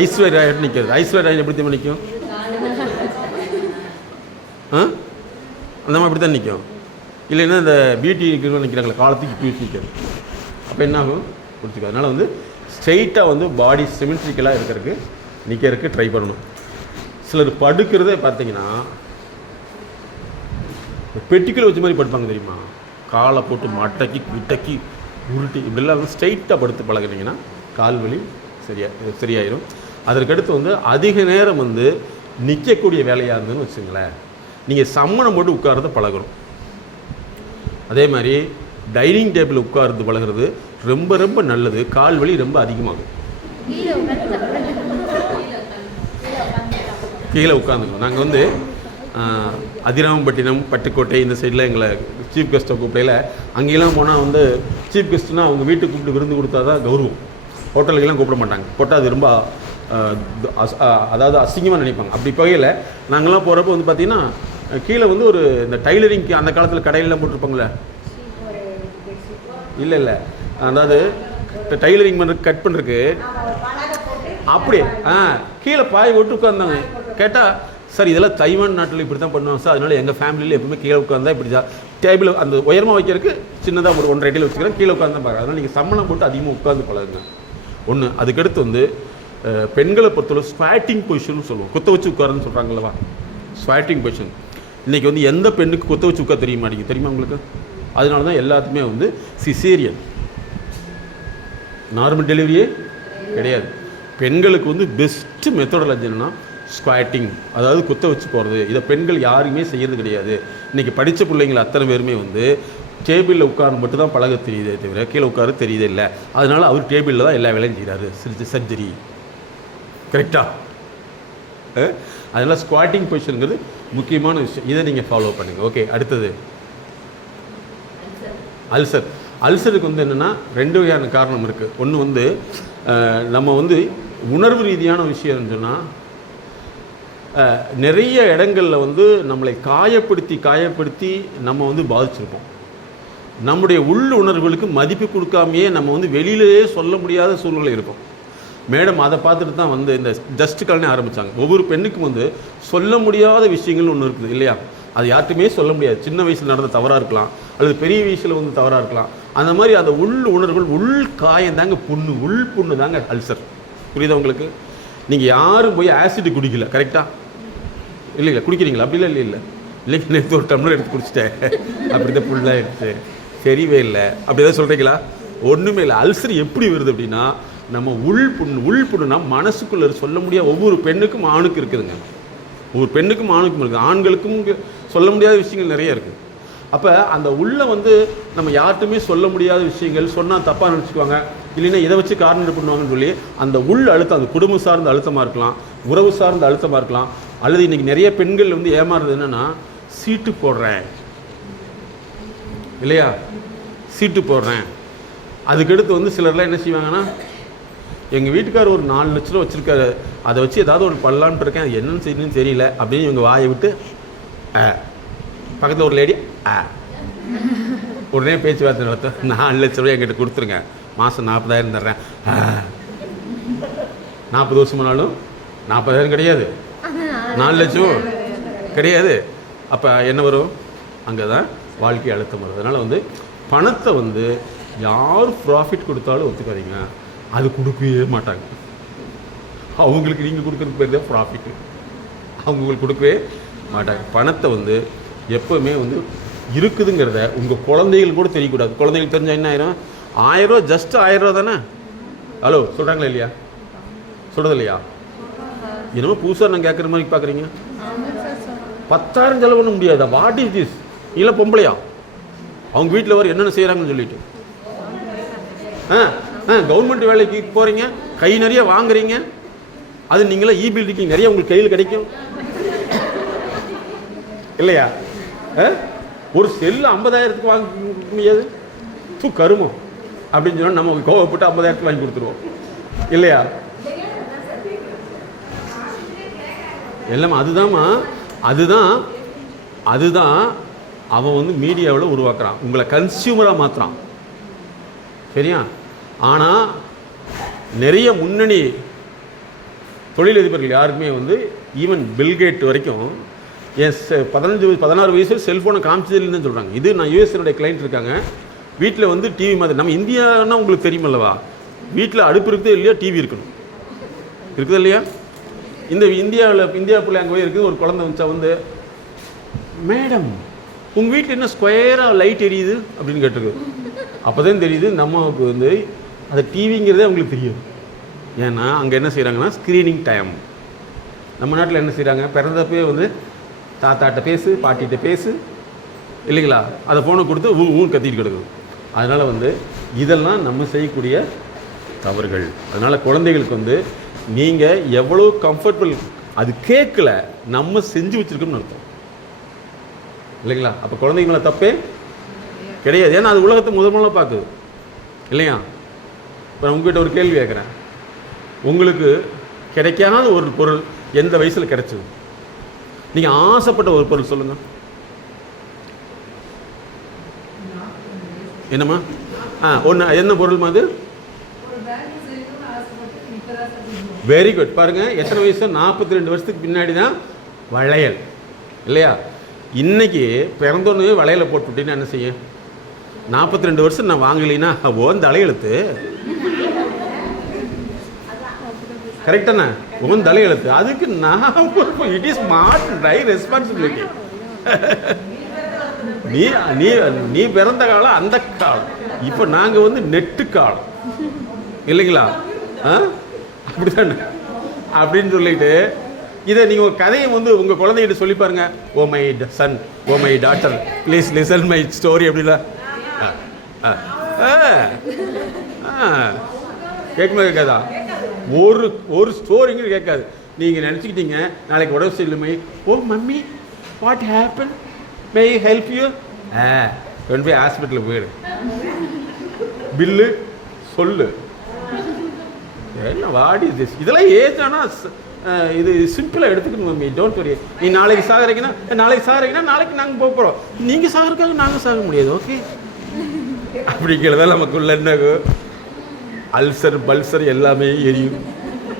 ஐஸ்வர்யா எப்படி நிற்கிறது? ஐஸ்வர்யா எப்படி திரும்ப நிற்கும்? அந்த மாதிரி அப்படி தான் நிற்கும். இல்லைன்னா இந்த பியூட்டி நிற்கிறாங்களே காலத்துக்கு இப்படி நிற்கிறது. அப்போ என்ன ஆகும்? பிடிச்சிக்காது. அதனால் வந்து ஸ்ட்ரெயிட்டாக வந்து பாடி சிமெட்ரிக்கலாக நிற்கிறதுக்கு ட்ரை பண்ணணும். சிலர் படுக்கிறதே பார்த்தீங்கன்னா பெட்டிக்குள்ள வச்ச மாதிரி படுப்பாங்க தெரியுமா? காலை போட்டு மட்டக்கி கிட்டக்கி உருட்டி இப்படிலாம் ஸ்ட்ரைட்டாக படுத்து பழகினீங்கன்னா கால் வலி சரியாயிடும். அதற்கடுத்து வந்து அதிக நேரம் வந்து நிற்கக்கூடிய வேலையாக இருந்ததுன்னு வச்சுங்களேன், நீங்கள் சம்மணம் போட்டு உட்கார்றத பழகணும். அதே மாதிரி டைனிங் டேபிள் உட்கார்ந்து பழகிறது ரொம்ப ரொம்ப நல்லது. கால் வலி ரொம்ப அதிகமாகும். கீழே உட்காந்துக்கணும். நாங்கள் வந்து அதிராமப்பட்டினம், பட்டுக்கோட்டை இந்த சைடில் எங்களை சீஃப் கெஸ்ட்டை கூப்பிடையில் அங்கேயெல்லாம் போனால் வந்து சீஃப் கெஸ்ட்னால் அவங்க வீட்டுக்கு கூப்பிட்டு விருந்து கொடுத்தா தான் கௌரவம். ஹோட்டலுக்கெல்லாம் கூப்பிட மாட்டாங்க. போட்டால் அது ரொம்ப அதாவது அசிங்கமாக நினைப்பாங்க. அப்படி போகையில் நாங்கள்லாம் போகிறப்போ வந்து பார்த்திங்கன்னா கீழே வந்து ஒரு இந்த டைலரிங்க்கு அந்த காலத்தில் கடையிலலாம் போட்டிருப்பாங்களே, இல்லை அதாவது டைலரிங் பண்ணுறது கட் பண்ணுறதுக்கு அப்படியே கீழே பாய் போட்டு உட்காந்தாங்க. கேட்டால் சார் இதெல்லாம் தைவான் நாட்டில் இப்படி தான் பண்ணுவாங்க சார், அதனால் எங்கள் ஃபேமிலியில் எப்பவுமே கீழே உட்காந்தா இப்படி தான் டேபிள் அந்த உயரமாக வைக்கிறதுக்கு சின்னதாக ஒரு 1.5 அடியில் வச்சுக்கிறேன், கீழே உட்காந்து பாருங்கள். அதனால் நீங்கள் சம்மணம் போட்டு அதிகமாக உட்காந்து பழகுங்க. ஒன்று. அதுக்கடுத்து வந்து பெண்களை பொறுத்தவரை ஸ்குவாட்டிங் பொசிஷன் சொல்லுவோம். குத்த வச்சு உட்காருன்னு சொல்கிறாங்களவா, ஸ்குவாட்டிங் பொசிஷன். இன்றைக்கி வந்து எந்த பெண்ணுக்கு குத்த வச்சு உட்கார தெரிய மாட்டேங்குது தெரியுமா உங்களுக்கு? அதனால தான் எல்லாத்துக்குமே வந்து சிசேரியன், நார்மல் டெலிவரியே கிடையாது. பெண்களுக்கு வந்து பெஸ்ட்டு மெத்தடாலஜி என்னன்னா ஸ்குவாட்டிங், அதாவது குத்த வச்சு போகிறது. இதை பெண்கள் யாருமே செய்கிறது கிடையாது. இன்றைக்கி படித்த பிள்ளைங்களை அத்தனை பேருமே வந்து டேபிளில் உட்கார மட்டும் தான் பழக தெரியுதே தவிர கீழே உட்கார தெரியுதே இல்லை. அதனால் அவர் டேபிளில் தான் எல்லா வேலையும் செய்கிறாரு. சர்ஜரி கரெக்டாக. அதனால் ஸ்குவாட்டிங் பொசிஷனுங்கிறது முக்கியமான விஷயம். இதை நீங்கள் ஃபாலோ பண்ணுங்கள். ஓகே. அடுத்தது அல்சர். அல்சருக்கு வந்து என்னென்னா 2 வகையான காரணம் இருக்குது. ஒன்று வந்து நம்ம வந்து உணர்வு ரீதியான விஷயம்னு சொன்னால் நிறைய இடங்களில் வந்து நம்மளை காயப்படுத்தி நம்ம வந்து பாதிச்சிருப்போம். நம்முடைய உள் உணர்வுகளுக்கு மதிப்பு கொடுக்காமையே நம்ம வந்து வெளியிலேயே சொல்ல முடியாத சூழ்நிலை இருக்கும். மேடம் அதை பார்த்துட்டு தான் வந்து இந்த ஜஸ்ட் கால்னே ஆரம்பித்தாங்க. ஒவ்வொரு பெண்ணுக்கும் வந்து சொல்ல முடியாத விஷயங்கள் ஒன்று இருக்குது இல்லையா? அது யார்ட்டுமே சொல்ல முடியாது. சின்ன வயசில் நடந்த தவறாக இருக்கலாம், அல்லது பெரிய வயசில் வந்து தவறாக இருக்கலாம். அந்த மாதிரி அந்த உள் உணர்வுகள், உள் காயம் தாங்க புண்ணு, உள் புண்ணு தாங்க அல்சர். புரியுதா உங்களுக்கு? நீங்கள் யாரும் போய் ஆசிட் குடிக்கல, கரெக்டாக? இல்லை குடிக்கிறீங்களா? அப்படிலாம் இல்லை நேற்று ஒரு டம்ளர் எடுத்து குடிச்சிட்டேன் அப்படி தான் ஃபுல்லாக எடுத்து சரிவே இல்லை அப்படி தான் சொல்கிறீங்களா? ஒன்றுமே இல்லை. அல்சர் எப்படி வருது அப்படின்னா நம்ம உள் புண்ணுனா மனசுக்குள்ளே சொல்ல முடியாது. ஒவ்வொரு பெண்ணுக்கும் ஆணுக்கு இருக்குதுங்க. ஒவ்வொரு பெண்ணுக்கும் ஆணுக்கும் இருக்குது. ஆண்களுக்கும் சொல்ல முடியாத விஷயங்கள் நிறைய இருக்குது. அப்போ அந்த உள்ளே வந்து நம்ம யார்ட்டுமே சொல்ல முடியாத விஷயங்கள் சொன்னால் தப்பாக நினச்சிக்குவாங்க, இல்லைன்னா இதை வச்சு காரணம் பண்ணுவாங்கன்னு சொல்லி அந்த உள் அழுத்தம், அந்த குடும்பம் சார்ந்த அழுத்தமாக இருக்கலாம், உறவு சார்ந்த அழுத்தமாக இருக்கலாம். அல்லது இன்றைக்கி நிறைய பெண்கள் வந்து ஏமாறுறது என்னென்னா சீட்டு போடுறேன் இல்லையா, சீட்டு போடுறேன். அதுக்கடுத்து வந்து சிலர்லாம் என்ன செய்வாங்கன்னா, எங்கள் வீட்டுக்கார் ஒரு 4 லட்ச ரூபா வச்சுருக்காரு, அதை வச்சு ஏதாவது ஒரு பண்ணலான்ட்டு இருக்கேன், அது என்னன்னு செய்யணும்னு தெரியல அப்படின்னு இவங்க வாயை விட்டு பக்கத்தில் ஒரு லேடி உடனே பேச்சுவார்த்தை நடத்த 4 லட்ச ரூபாய் என்கிட்ட கொடுத்துருங்க, மாதம் 40,000 தர்றேன். 40 வருஷமானாலும் 40,000 கிடையாது, 4 லட்சம் கிடையாது. அப்போ என்ன வரும்? அங்கே தான் வாழ்க்கை அழுத்தம் வருது. அதனால் வந்து பணத்தை வந்து யார் ப்ராஃபிட் கொடுத்தாலும் ஒத்துக்காதீங்க, அது கொடுக்கவே மாட்டாங்க. அவங்களுக்கு நீங்கள் கொடுக்குறது பேர் தான் ப்ராஃபிட்டு, அவங்களுக்கு கொடுக்கவே மாட்டாங்க. பணத்தை வந்து எப்போவுமே வந்து இருக்குதுங்கிறத உங்கள் குழந்தைகள் கூட தெரியக்கூடாது. குழந்தைகள் தெரிஞ்சால் என்ன ஆயிரும்? 1000 ரூபா, ஜஸ்ட் 1000 ரூபா தானே. ஹலோ சொல்கிறாங்களா இல்லையா? சொல்கிறது இல்லையா? என்னமோ புதுசாக நான் கேட்குற மாதிரி பார்க்குறீங்க. 10,000 செலவு பண்ண முடியாதா? What is this? இல்லை பொம்பளையா அவங்க வீட்டில் வர என்னென்ன செய்கிறாங்கன்னு சொல்லிட்டு கவர்மெண்ட் வேலைக்கு போகிறீங்க, கை நிறைய வாங்குறீங்க, அது நீங்களாம் இபில் இருக்கீங்க, நிறைய உங்களுக்கு கையில் கிடைக்கும் இல்லையா? ஒரு செல்லு 50,000க்கு வாங்க முடியாது, கருமம் அப்படின்னு சொன்னால் நம்ம கோவப்பட்டு 50,000க்கு வாங்கி கொடுத்துருவோம் இல்லையா? எல்லாமே அதுதான் அவன் வந்து மீடியாவில் உருவாக்குறான், உங்களை கன்சியூமராக மாற்றுறான். சரியா? ஆனால் நிறைய முன்னணி தொழிலதிபர்கள் யாருக்குமே வந்து ஈவன் பில்கேட் வரைக்கும் என் 16 வயசில் செல்ஃபோனை காமிச்சதில்லைன்னு சொல்கிறாங்க. இது நான் யூஎஸ்னுடைய கிளைண்ட் இருக்காங்க, வீட்டில் வந்து டிவி மாதிரி. நம்ம இந்தியான்னா உங்களுக்கு தெரியுமல்லவா, வீட்டில் அடுப்பு இருக்குது இல்லையா, டிவி இருக்கணும், இருக்குது இல்லையா? இந்தியா பிள்ளை அங்கே போய் இருக்குது, ஒரு குழந்தை வந்துச்சா வந்து, மேடம் உங்கள் வீட்டில் என்ன ஸ்கொயராக லைட் எரியுது அப்படின்னு கேட்டிருக்கு. அப்போ தான் தெரியுது இந்த அம்மாவுக்கு வந்து அது டிவிங்கிறதே அவங்களுக்கு தெரியும். ஏன்னா அங்கே என்ன செய்கிறாங்கன்னா ஸ்க்ரீனிங் டைம். நம்ம நாட்டில் என்ன செய்கிறாங்க, பிறந்தப்பே வந்து தாத்தாட்ட பேசு, பாட்டிகிட்ட பேசு இல்லைங்களா, அதை ஃபோனை கொடுத்து ஊன் கத்திட்டு கிடக்குது. அதனால் வந்து இதெல்லாம் நம்ம செய்யக்கூடிய தவறுகள். அதனால் குழந்தைகளுக்கு வந்து நீங்கள் எவ்வளோ கம்ஃபர்டபுள் அது கேட்கல, நம்ம செஞ்சு வச்சுருக்கோம்னு அர்த்தம் இல்லைங்களா. அப்போ குழந்தைங்க மேலே தப்பே கிடையாது. ஏன்னா அது உலகத்தை முதல்ல பார்க்குது இல்லையா. இப்போ உங்ககிட்ட ஒரு கேள்வி கேட்குறேன், உங்களுக்கு கிடைக்காத ஒரு பொருள் எந்த வயசில் கிடைச்சது? நீங்கள் ஆசைப்பட்ட ஒரு பொருள் சொல்லுங்கள். என்னம்மா? ஒன்று என்ன பொருள் மாதிரி? Very good. பாருங்கள் எத்தனை வயசு? 42 வருஷத்துக்கு பின்னாடி தான் வளையல் இல்லையா. இன்னைக்கு பிறந்தோன்னே வளையலை போட்டுவிட்டீங்கன்னா என்ன செய்ய? 42 வருஷம் நான் வாங்கலைன்னா ஓன் தலையெழுத்து கரெக்டாண்ணா, உன் தலையெழுத்து. அதுக்கு நான் இட் இஸ் ஸ்மார்ட் ரை ரெஸ்பான்சிபிலிட்டி. நீ நீ நீ பிறந்த காலம் அந்த காலம், இப்போ நாங்கள் வந்து நெட்டு காலம் இல்லைங்களா. அப்படித்தானே அப்படின்னு சொல்லிட்டு இதை நீங்கள் ஒரு கதையை வந்து உங்கள் குழந்தைகிட்ட சொல்லி பாருங்க. Oh my son, oh my daughter, please listen my story அப்படில கேட்குமா? கேட்காதா? ஒரு ஸ்டோரிங்க கேட்காது. நீங்கள் நினச்சிக்கிட்டீங்க நாளைக்கு உடம்பு சரியில்லைமே, oh mummy what happen, may help you, கொண்டு போய் ஹாஸ்பிட்டலுக்கு போயிடு, பில்லு சொல்லு, என்ன வாட் இஸ் திஸ். இதெல்லாம் ஏஜ் ஆனால் இது சிம்பிளாக எடுத்துக்கணும் மம்மி, டோன்ட் வரி. நீ நாளைக்கு சாகிறீங்கன்னா நாளைக்கு நாங்கள் போக போகிறோம், நீங்கள் சாகிறதுக்காக நாங்கள் சாக முடியாது, ஓகே அப்படிங்கிறத நமக்குள்ள என்ன அல்சர் பல்சர் எல்லாமே எரியும்.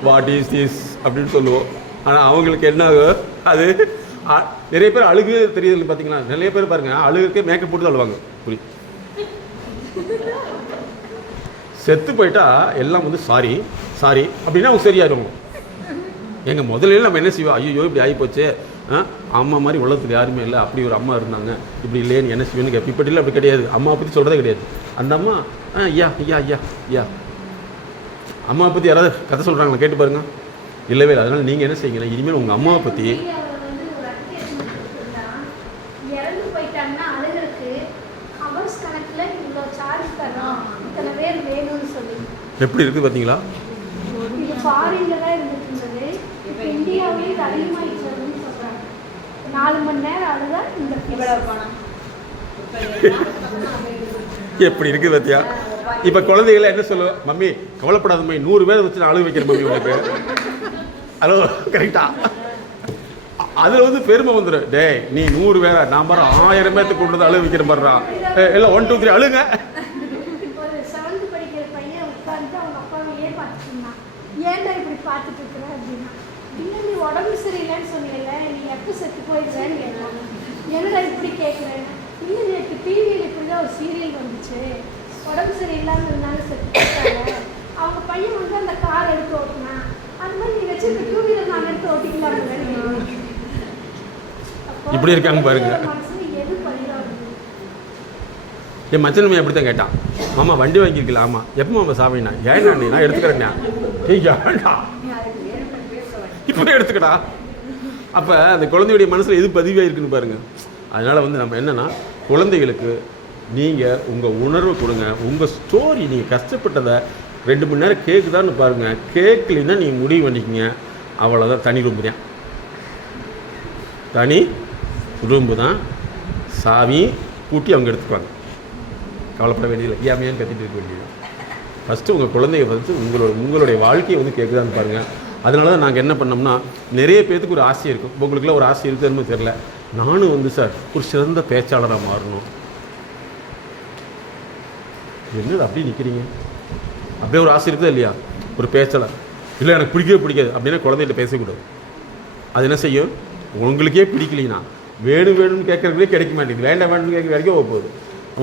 வாட் இஸ் திஸ் அப்படின்னு சொல்லுவோம். ஆனால் அவங்களுக்கு என்ன ஆகும், அது நிறைய பேர் அழுகு தெரியுது பார்த்தீங்களா. நிறைய பேர் பாருங்கள் அழுகுக்கே மேக்கப் போட்டு அழுவாங்க. புரி செத்து போயிட்டா எல்லாம் வந்து சாரி சாரி அப்படின்னா அவங்க சரியாயிடுவாங்க. எங்கள் முதல்ல நம்ம என்ன செய்வோம், ஐயோ இப்படி ஆகிப்போச்சு, அம்மா மாதிரி உலகத்தில் யாருமே இல்லை, அப்படி ஒரு அம்மா இருந்தாங்க, இப்படி இல்லைன்னு என்ன செய்வேன்னு கேட்பேன். இப்போ இல்லை, அப்படி கிடையாது. அம்மாவை பற்றி சொல்கிறதே கிடையாது. அந்த அம்மா ஐயா ஐயா ஐயா ஐயா அம்மாவை பற்றி யாராவது கதை சொல்கிறாங்களா கேட்டு பாருங்க. இல்லவே இல்லை. அதனால் நீங்கள் என்ன செய்யுங்கன்னா இனிமேல் உங்கள் அம்மாவை பற்றி எப்படி இருக்குது பார்த்தீங்களா. ஃபாரின்ல தான் இருந்துட்டு இப்போ இந்தியாவிலேயே இது அதிகமாகிடுச்சுன்னு சொல்கிறாங்க. 4 மணி நேரம் அழுதா இந்த எப்படி இருக்குது பார்த்தியா. இப்போ குழந்தைகளை என்ன சொல்லுவோம், மம்மி கவலைப்படாத மம்மி, 100 பேரை வச்சு நான் அழுக வைக்கிறேன் மம்மி உனக்கு. ஹலோ கரெக்டா. அதில் வந்து பெருமை வந்துடும். டே நீ 100 பேரை நான் பாரு 1000 பேர்த்துக்கு கொண்டு வந்து அழுக வைக்கிற மாதிரிடா. எல்லாம் 1 2 3 அழுங்க. ஏன்டா இப்படி பார்த்துட்டு இருக்கிற அப்படின்னா, இல்லை நீ உடம்பு சரியில்லைன்னு சொன்னீங்கல்ல, நீ எப்போ செத்து போயிடுறேன்னு கேட்கலாம். என்னடா இப்படி கேட்குறேன். இல்லை நேற்று டிவியில் இப்படி தான் ஒரு சீரியல் வந்துச்சு, உடம்பு சரியில்லாமல் இருந்தாலும் செத்து போயிட்டாங்க, அவங்க பையன் வந்து அந்த கார் எடுத்து ஓட்டினா, அது மாதிரி நீ வச்சுருக்க 2 வீலர் நான் எடுத்து ஓட்டிக்கலாம். இப்படி இருக்காங்க பாருங்க. எது பரிதாபம். என் மச்சனமே அப்படி தான் கேட்டான், மாமா வண்டி வாங்கியிருக்கல. ஆமாம். எப்போ மாமா சாப்பிட்டா? ஏன்னா நான் எடுத்துக்கிறேன்னா இப்போ எடுத்துக்கடா. அப்போ அந்த குழந்தையுடைய மனசில் எது பதிவாயிருக்குன்னு பாருங்கள். அதனால் வந்து நம்ம என்னென்னா குழந்தைகளுக்கு நீங்கள் உங்கள் உணர்வை கொடுங்க. உங்கள் ஸ்டோரி, நீங்கள் கஷ்டப்பட்டதை 2 மணி நேரம் கேட்குதான்னு பாருங்கள். கேட்கலைன்னா நீங்கள் முடிவு பண்ணிக்கங்க, அவ்வளோதான். தனி ரூம்பு தான், தனி ரூம்பு தான். சாவி கூட்டி அவங்க எடுத்துக்குவாங்க, கவலைப்பட வேண்டியதில்லை. ஏமையான்னு கத்திட்டு இருக்க வேண்டியது. ஃபஸ்ட்டு உங்கள் குழந்தைய வந்து உங்களுடைய வாழ்க்கையை வந்து கேட்குதான்னு பாருங்கள். அதனால தான் நாங்கள் என்ன பண்ணோம்னா, நிறைய பேர்த்துக்கு ஒரு ஆசை இருக்கும். உங்களுக்குலாம் ஒரு ஆசை இருக்குதுன்னு தெரியல, நானும் வந்து சார் ஒரு சிறந்த பேச்சாளராக மாறணும். என்னது அப்படி நிற்கிறீங்க? அப்படியே ஒரு ஆசை இருக்குதா இல்லையா? ஒரு பேச்சாளர் இல்லை எனக்கு பிடிக்கவே பிடிக்காது அப்படின்னா குழந்தைகிட்ட பேசக்கூடாது. அது என்ன செய்யும், உங்களுக்கே பிடிக்கலைன்னா வேணும்னு கேட்குறதுக்கே கிடைக்க மாட்டேங்குது, வேண்டாம் வேணும்னு கேட்குற வரைக்கும் போகுது.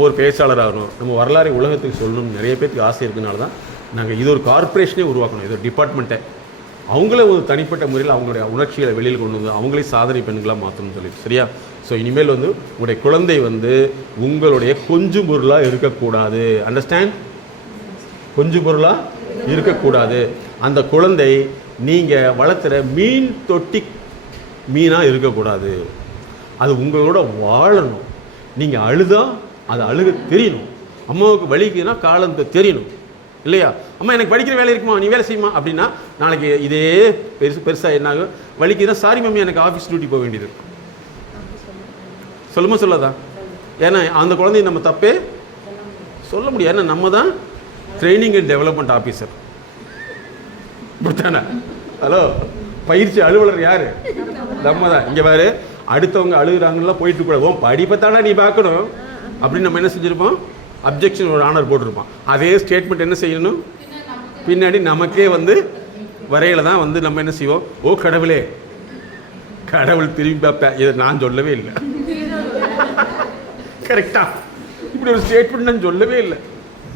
ஒரு பேச்சாளராகணும், நம்ம வரலாறை உலகத்துக்கு சொல்லணும்னு நிறைய பேருக்கு ஆசை இருக்குனால தான் நாங்கள் இது ஒரு கார்ப்பரேஷனே உருவாக்கணும், இது ஒரு டிபார்ட்மெண்ட்டை. அவங்களே ஒரு தனிப்பட்ட முறையில் அவங்களுடைய உணர்ச்சிகளை வெளியில் கொண்டு வந்து அவங்களே சாதனை பெண்களாக மாற்றணும்னு சொல்லிட்டு. சரியா? ஸோ இனிமேல் வந்து உங்களுடைய குழந்தை வந்து உங்களுடைய கொஞ்சம் பொருளாக இருக்கக்கூடாது. அண்டர்ஸ்டாண்ட்? கொஞ்சம் பொருளாக இருக்கக்கூடாது. அந்த குழந்தை நீங்கள் வளர்த்துற மீன் தொட்டி மீனாக இருக்கக்கூடாது. அது உங்களோட வாழணும். நீங்கள் அழுதா அது அழுக தெரியணும். அம்மாவுக்கு வலிக்குதுன்னா காலம் தெரியணும் இல்லையா? அம்மா எனக்கு படிக்கிற வேலை இருக்குமா, நீ வேலை செய்யுமா அப்படின்னா நாளைக்கு இதே பெருசாக என்ன ஆகும், வலிக்குதுன்னா சாரி மம்மி எனக்கு ஆஃபீஸ் டியூட்டி போக வேண்டியது சொல்லுமா சொல்லாதா? ஏன்னா அந்த குழந்தைய நம்ம தப்பே சொல்ல முடியாது. ஏன்னா நம்ம தான் ட்ரைனிங் அண்ட் டெவலப்மெண்ட் ஆஃபீஸர். இப்படித்தானே? ஹலோ, பயிற்சி அலுவலர் யார்? நம்ம தான். இங்கே வேறு அடுத்தவங்க அழுகுறாங்கலாம் போயிட்டு கூடாது, படிப்பத்தானே நீ பார்க்கணும் அப்படின்னு நம்ம என்ன செஞ்சுருப்போம், அப்ஜெக்ஷன் ஒரு ஆனர் போட்டிருப்போம். அதே ஸ்டேட்மெண்ட் என்ன செய்யணும், பின்னாடி நமக்கே வந்து வரையில தான் வந்து நம்ம என்ன செய்வோம், ஓ கடவுளே, கடவுள் திரும்பி பார்ப்பேன், இதை நான் சொல்லவே இல்லை. கரெக்டா? இப்படி ஒரு ஸ்டேட்மெண்ட் நான் சொல்லவே இல்லை.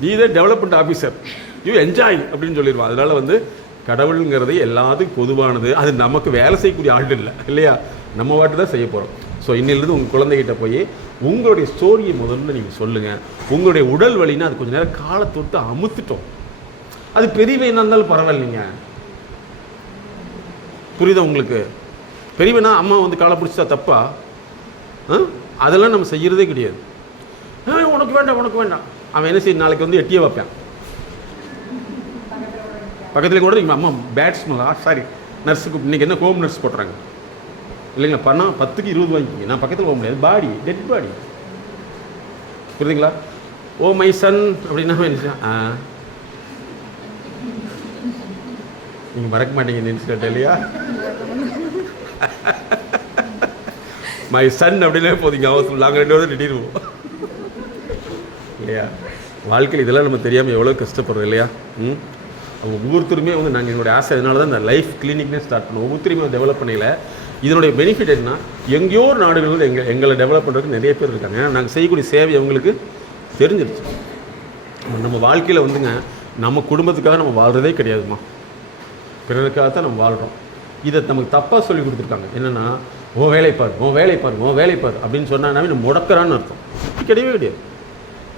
நீ தான் டெவலப்மெண்ட் ஆஃபீஸர், யூ என்ஜாய் அப்படின்னு சொல்லிடுவான். அதனால் வந்து கடவுளுங்கிறது எல்லாத்துக்கும் பொதுவானது. அது நமக்கு வேலை செய்யக்கூடிய ஆள் இல்லை இல்லையா? நம்ம வாட்டு தான் செய்ய போகிறோம். ஸோ இன்னிலிருந்து உங்கள் குழந்தைகிட்ட போய் உங்களுடைய ஸ்டோரியை முதல்ல நீங்கள் சொல்லுங்கள். உங்களுடைய உடல் வலின்னா அது கொஞ்சம் நேரம் காலை தொட்டு அமுத்துட்டோம். அது பெரியவைனா இருந்தாலும் பரவாயில்லைங்க. புரியுதா உங்களுக்கு? பெரியவனா அம்மா வந்து காலை பிடிச்சா தப்பா? அதெல்லாம் நம்ம செய்கிறதே கிடையாது. உனக்கு வேண்டாம் உனக்கு வேண்டாம். அவன் என்ன செய்ய, நாளைக்கு வந்து எட்டியே வைப்பேன் பக்கத்தில் கூட. நீங்கள் அம்மா பேட்ஸ்மேன் சாரி நர்ஸுக்கு இன்றைக்கி என்ன ஹோம் நர்ஸ் போட்டுறாங்க இல்லைங்களா? பணம் 10க்கு 20 வாங்கிக்கிங்க. நான் பக்கத்தில் போக முடியாது, பாடி டெட் பாடி. புரியுதுங்களா? ஓ மை சன் அப்படின்னா நீங்கள் மறக்க மாட்டீங்க இந்த இன்சிடென்ட் இல்லையா? மை சன் அப்படின்னே போதிங்க அவசரம், நாங்கள் 2 பேரும் திட்டிடுவோம் இல்லையா? வாழ்க்கையில் இதெல்லாம் நம்ம தெரியாமல் எவ்வளோ கஷ்டப்படுறோம் இல்லையா? அவங்க ஒவ்வொருத்தருமே வந்து நாங்கள் என்னுடைய ஆசை, அதனால தான் இந்த லைஃப் கிளினிக்னே ஸ்டார்ட் பண்ணுவோம். ஒவ்வொருத்தருமே டெவலப் பண்ணல. இதனுடைய பெனிஃபிட் என்ன, எங்கேயோ ஒரு நாடுகள் வந்து எங்களை டெவலப் பண்ணுறதுக்கு நிறைய பேர் இருக்காங்க. ஏன்னா நாங்கள் செய்யக்கூடிய சேவை அவங்களுக்கு தெரிஞ்சிருச்சு. நம்ம வாழ்க்கையில் வந்துங்க நம்ம குடும்பத்துக்காக நம்ம வாழ்கிறதே கிடையாதுமா, பிறருக்காக தான் நம்ம வாழ்கிறோம். இதை நமக்கு தப்பாக சொல்லி கொடுத்துருக்காங்க. என்னென்னா, ஓ வேலைப்பார் ஓ வேலைப்பார் ஓ வேலைப்பார் அப்படின்னு சொன்னாவே நம்ம முடக்கிறான்னு அர்த்தம். கிடையவே கிடையாது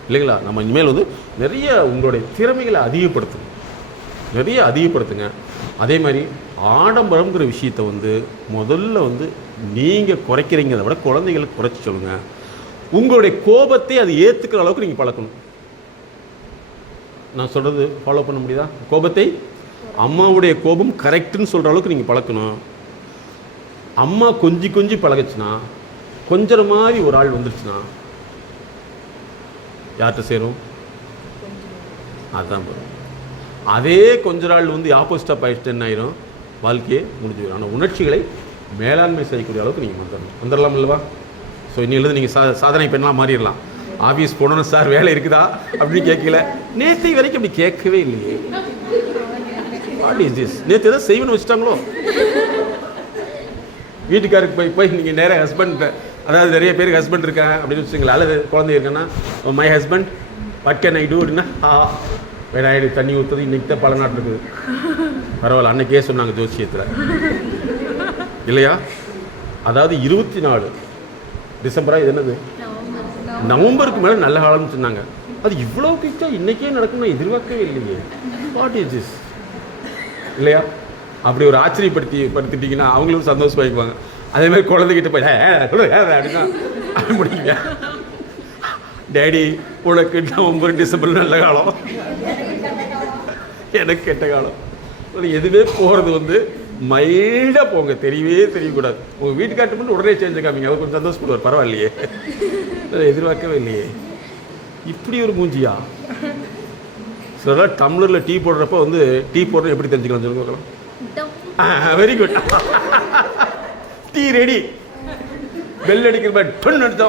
இல்லைங்களா? நம்ம இனிமேல் வந்து நிறைய உங்களுடைய திறமைகளை அதிகப்படுத்தணும், நிறைய அதிகப்படுத்துங்க. அதே மாதிரி ஆடம்பரம்ங்கிற விஷயத்தை வந்து முதல்ல வந்து நீங்கள் குறைக்கிறீங்கிறத விட குழந்தைகளுக்கு குறைச்சி சொல்லுங்கள். உங்களுடைய கோபத்தை அது ஏற்றுக்கிற அளவுக்கு நீங்கள் பழக்கணும். நான் சொல்கிறது ஃபாலோ பண்ண முடியுதா? கோபத்தை அம்மாவுடைய கோபம் கரெக்டுன்னு சொல்கிற அளவுக்கு நீங்கள் பழக்கணும். அம்மா கொஞ்சி பழகுச்சுன்னா, கொஞ்சம் மாதிரி ஒரு ஆள் வந்துருச்சுன்னா யார்கிட்ட சேரும்? அதுதான் போகிறோம். அதே கொஞ்ச நாள் வந்து ஆப்போசிட்டாக போயிட்டு என்ன ஆயிரும், வாழ்க்கையே முடிஞ்சு போயிடும். ஆனால் உணர்ச்சிகளை மேலாண்மை செய்யக்கூடிய அளவுக்கு நீங்கள் வந்துடலாம் இல்லவா? ஸோ இன்னிலிருந்து நீங்கள் சாதனை பெண்ணாக மாறிடலாம். ஆஃபீஸ் போனோன்னு சார் வேலை இருக்குதா அப்படின்னு கேட்கல. நேற்று வரைக்கும் அப்படி கேட்கவே இல்லையே. What is this? நேற்று எதாவது செய்வனு வச்சுட்டாங்களோ? வீட்டுக்காருக்கு போய் நீங்கள் நேராக ஹஸ்பண்ட், அதாவது நிறைய பேருக்கு ஹஸ்பண்ட் இருக்கேன் அப்படின்னு வச்சுங்களா, அல்லது குழந்தை இருக்கேன்னா my husband what can I do அப்படின்னா, வேணாயிடு தண்ணி ஊற்றுறது இன்றைக்கி தான் பல நாட்டு இருக்குது. பரவாயில்ல, அன்னைக்கே சொன்னாங்க ஜோசியத்தில் இல்லையா? அதாவது 24 டிசம்பரா, இது என்னது நவம்பருக்கு மேலே நல்ல காலம்னு சொன்னாங்க. அது இவ்வளோ கிட்டா இன்றைக்கே நடக்கும்னு எதிர்பார்க்கவே இல்லையே. வாட் இஸ் திஸ் இல்லையா? அப்படி ஒரு ஆச்சரியப்படுத்திட்டீங்கன்னா அவங்களும் சந்தோஷமாயிக்குவாங்க. அதேமாதிரி குழந்தைகிட்ட போய் அப்படின்னா முடியுங்க, டேடி உனக்கு நவம்பர் டிசம்பர் நல்ல காலம், எனக்கு கெட்ட காலம். எதுவே போகிறது வந்து மைல்டாக போங்க, தெரியக்கூடாது. உங்கள் வீட்டுக்காட்டு மட்டும் உடனே சேஞ்சு காமிங்க, அவர் கொஞ்சம் சந்தோஷப்படுவார். பரவாயில்லையே, எதிர்பார்க்கவே இல்லையே இப்படி ஒரு மூஞ்சியா. சில டம்ளரில் டீ போடுறப்ப வந்து டீ போடுறது எப்படி தெரிஞ்சுக்கலாம் சொல்லுங்க? Very good, tea ready, bell அடிக்கிற மாதிரி டொன்னு அடித்தா